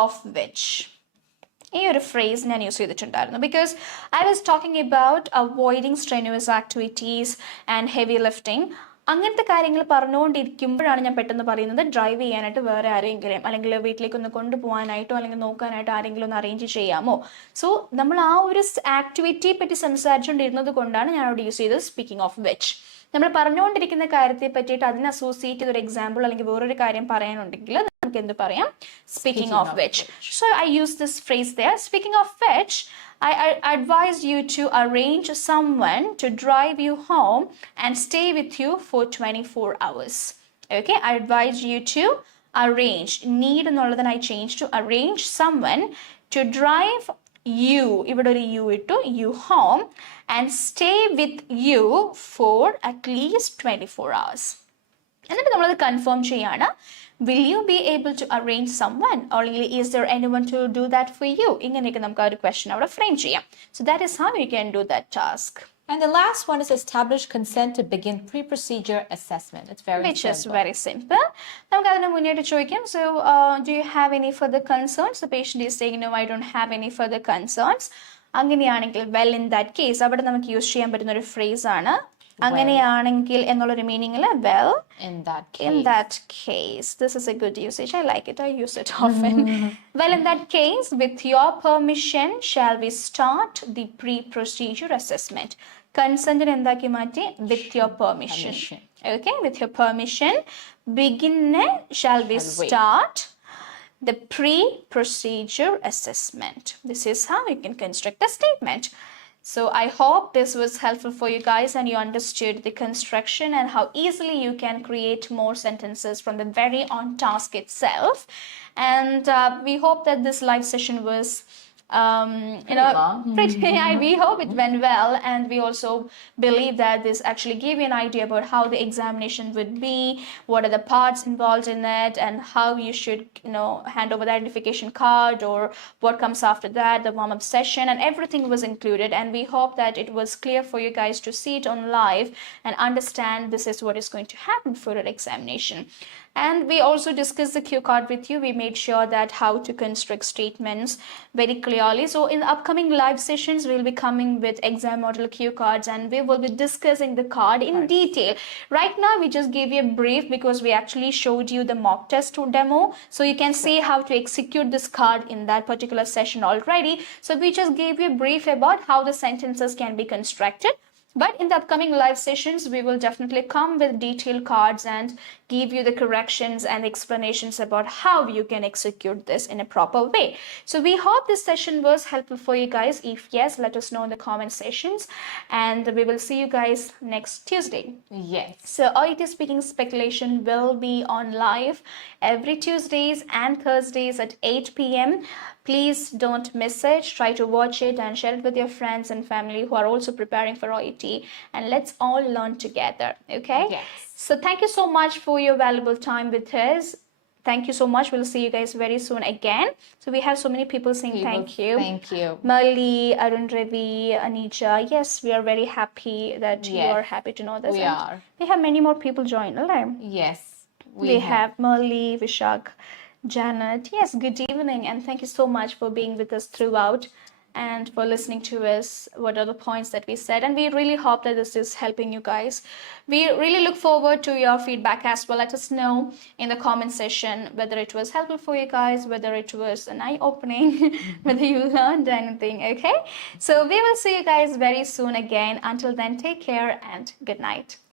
of which. ഈ ഒരു phrase ഞാൻ use ചെയ്തിട്ടുണ്ടായിരുന്നു because I was talking about avoiding strenuous activities and heavy lifting. അങ്ങനത്തെ കാര്യങ്ങൾ പറഞ്ഞുകൊണ്ടിരിക്കുമ്പോഴാണ് ഞാൻ പെട്ടെന്ന് പറയുന്നത് ഡ്രൈവ് ചെയ്യാനായിട്ട് വേറെ ആരെങ്കിലും അല്ലെങ്കിൽ വീട്ടിലേക്ക് ഒന്ന് കൊണ്ടുപോകാനായിട്ടോ അല്ലെങ്കിൽ നോക്കാനായിട്ട് ആരെങ്കിലും ഒന്ന് അറേഞ്ച് ചെയ്യാമോ. സോ നമ്മൾ ആ ഒരു ആക്ടിവിറ്റിയെ പറ്റി സംസാരിച്ചുകൊണ്ടിരുന്നത് കൊണ്ടാണ് ഞാൻ അവിടെ യൂസ് ചെയ്തത് സ്പീക്കിംഗ് ഓഫ് വിച്ച്. നമ്മൾ പറഞ്ഞുകൊണ്ടിരിക്കുന്ന കാര്യത്തെ പറ്റിയിട്ട് അതിന് അസോസിയേറ്റ് ചെയ്തൊരു എക്സാമ്പിൾ അല്ലെങ്കിൽ വേറൊരു കാര്യം പറയാനുണ്ടെങ്കിൽ നമുക്ക് എന്ത് പറയാം, speaking of which. So I use this phrase there. Speaking of which, I advise you to arrange someone to drive you home and stay with you for 24 hours. Okay, I advise you to arrange. Need എന്നുള്ളതിന് I change to arrange someone to drive you. ഇവിടെ ഒരു you ഇട്ടു, you home and stay with you for at least 24 hours. എന്നിട്ട് നമ്മളത് confirm ചെയ്യാണ്. Will you be able to arrange someone, or is there anyone to do that for you? ഇങ്ങനെയൊക്കെ നമുക്ക് ആ ഒരു ക്വസ്റ്റൻ അവിടെ ഫ്രെയിം ചെയ്യാം. So that is how you can do that task. And the last one is establish consent to begin pre-procedure assessment. It's very Which simple. is very simple. നമുക്ക് അതിന് മുന്നേറ്റ് ചോദിക്കാം. So do you have any further concerns? The patient is saying, no, I don't have any further concerns. അങ്ങനെയാണെങ്കിൽ well in that case അവിടെ നമുക്ക് use ചെയ്യാൻ പറ്റുന്ന ഒരു phrase ആണ് അങ്ങനെയാണെങ്കിൽ എന്നുള്ളൊരു മീനിങ്ങിൽ well in that case. This is a good usage. I like it. I use it often. Well, in that case, with your permission, shall we start the pre-procedure assessment? Consent എന്താക്കി മാറ്റി with your permission. Okay, with your permission, begin shall we start the pre-procedure assessment. This is how you can construct a statement. So I hope this was helpful for you guys and you understood the construction and how easily you can create more sentences from the very on task itself. And we hope that this live session was we hope it went well, and we also believe that this actually gave you an idea about how the examination would be, what are the parts involved in it, and how you should hand over the identification card or what comes after that, the warm-up session, and everything was included. And we hope that it was clear for you guys to see it on live and understand this is what is going to happen for your examination. And we also discussed the cue card with you. We made sure that how to construct statements very clearly. So in the upcoming live sessions, we'll be coming with exam model cue cards and we will be discussing the card in detail. Right now, we just gave you a brief because we actually showed you the mock test demo. So you can see how to execute this card in that particular session already. So we just gave you a brief about how the sentences can be constructed. But in the upcoming live sessions, we will definitely come with detailed cards and give you the corrections and explanations about how you can execute this in a proper way. So we hope this session was helpful for you guys. If yes, let us know in the comment sections. And we will see you guys next Tuesday. Yes. So IIT Speaking Speculation will be on live every Tuesdays and Thursdays at 8 p.m. Please don't miss it. Try to watch it and share it with your friends and family who are also preparing for IIT. And let's all learn together, okay? Yes. So thank you so much for your valuable time with us. Thank you so much. We'll see you guys very soon again. So we have so many people saying thank you. Thank you. Mali, Arun Ravi, Anija. Yes, we are very happy that you are happy to know this. We are. We have many more people join, right? Yes. We have Mali, Vishak, Janet. Yes, good evening. And thank you so much for being with us throughout and for listening to us. What are the points that we said? And we really hope that this is helping you guys. We really look forward to your feedback as well. Let us know in the comment section whether it was helpful for you guys, whether it was an eye-opening, whether you learned anything, okay? So we will see you guys very soon again. Until then, take care and good night.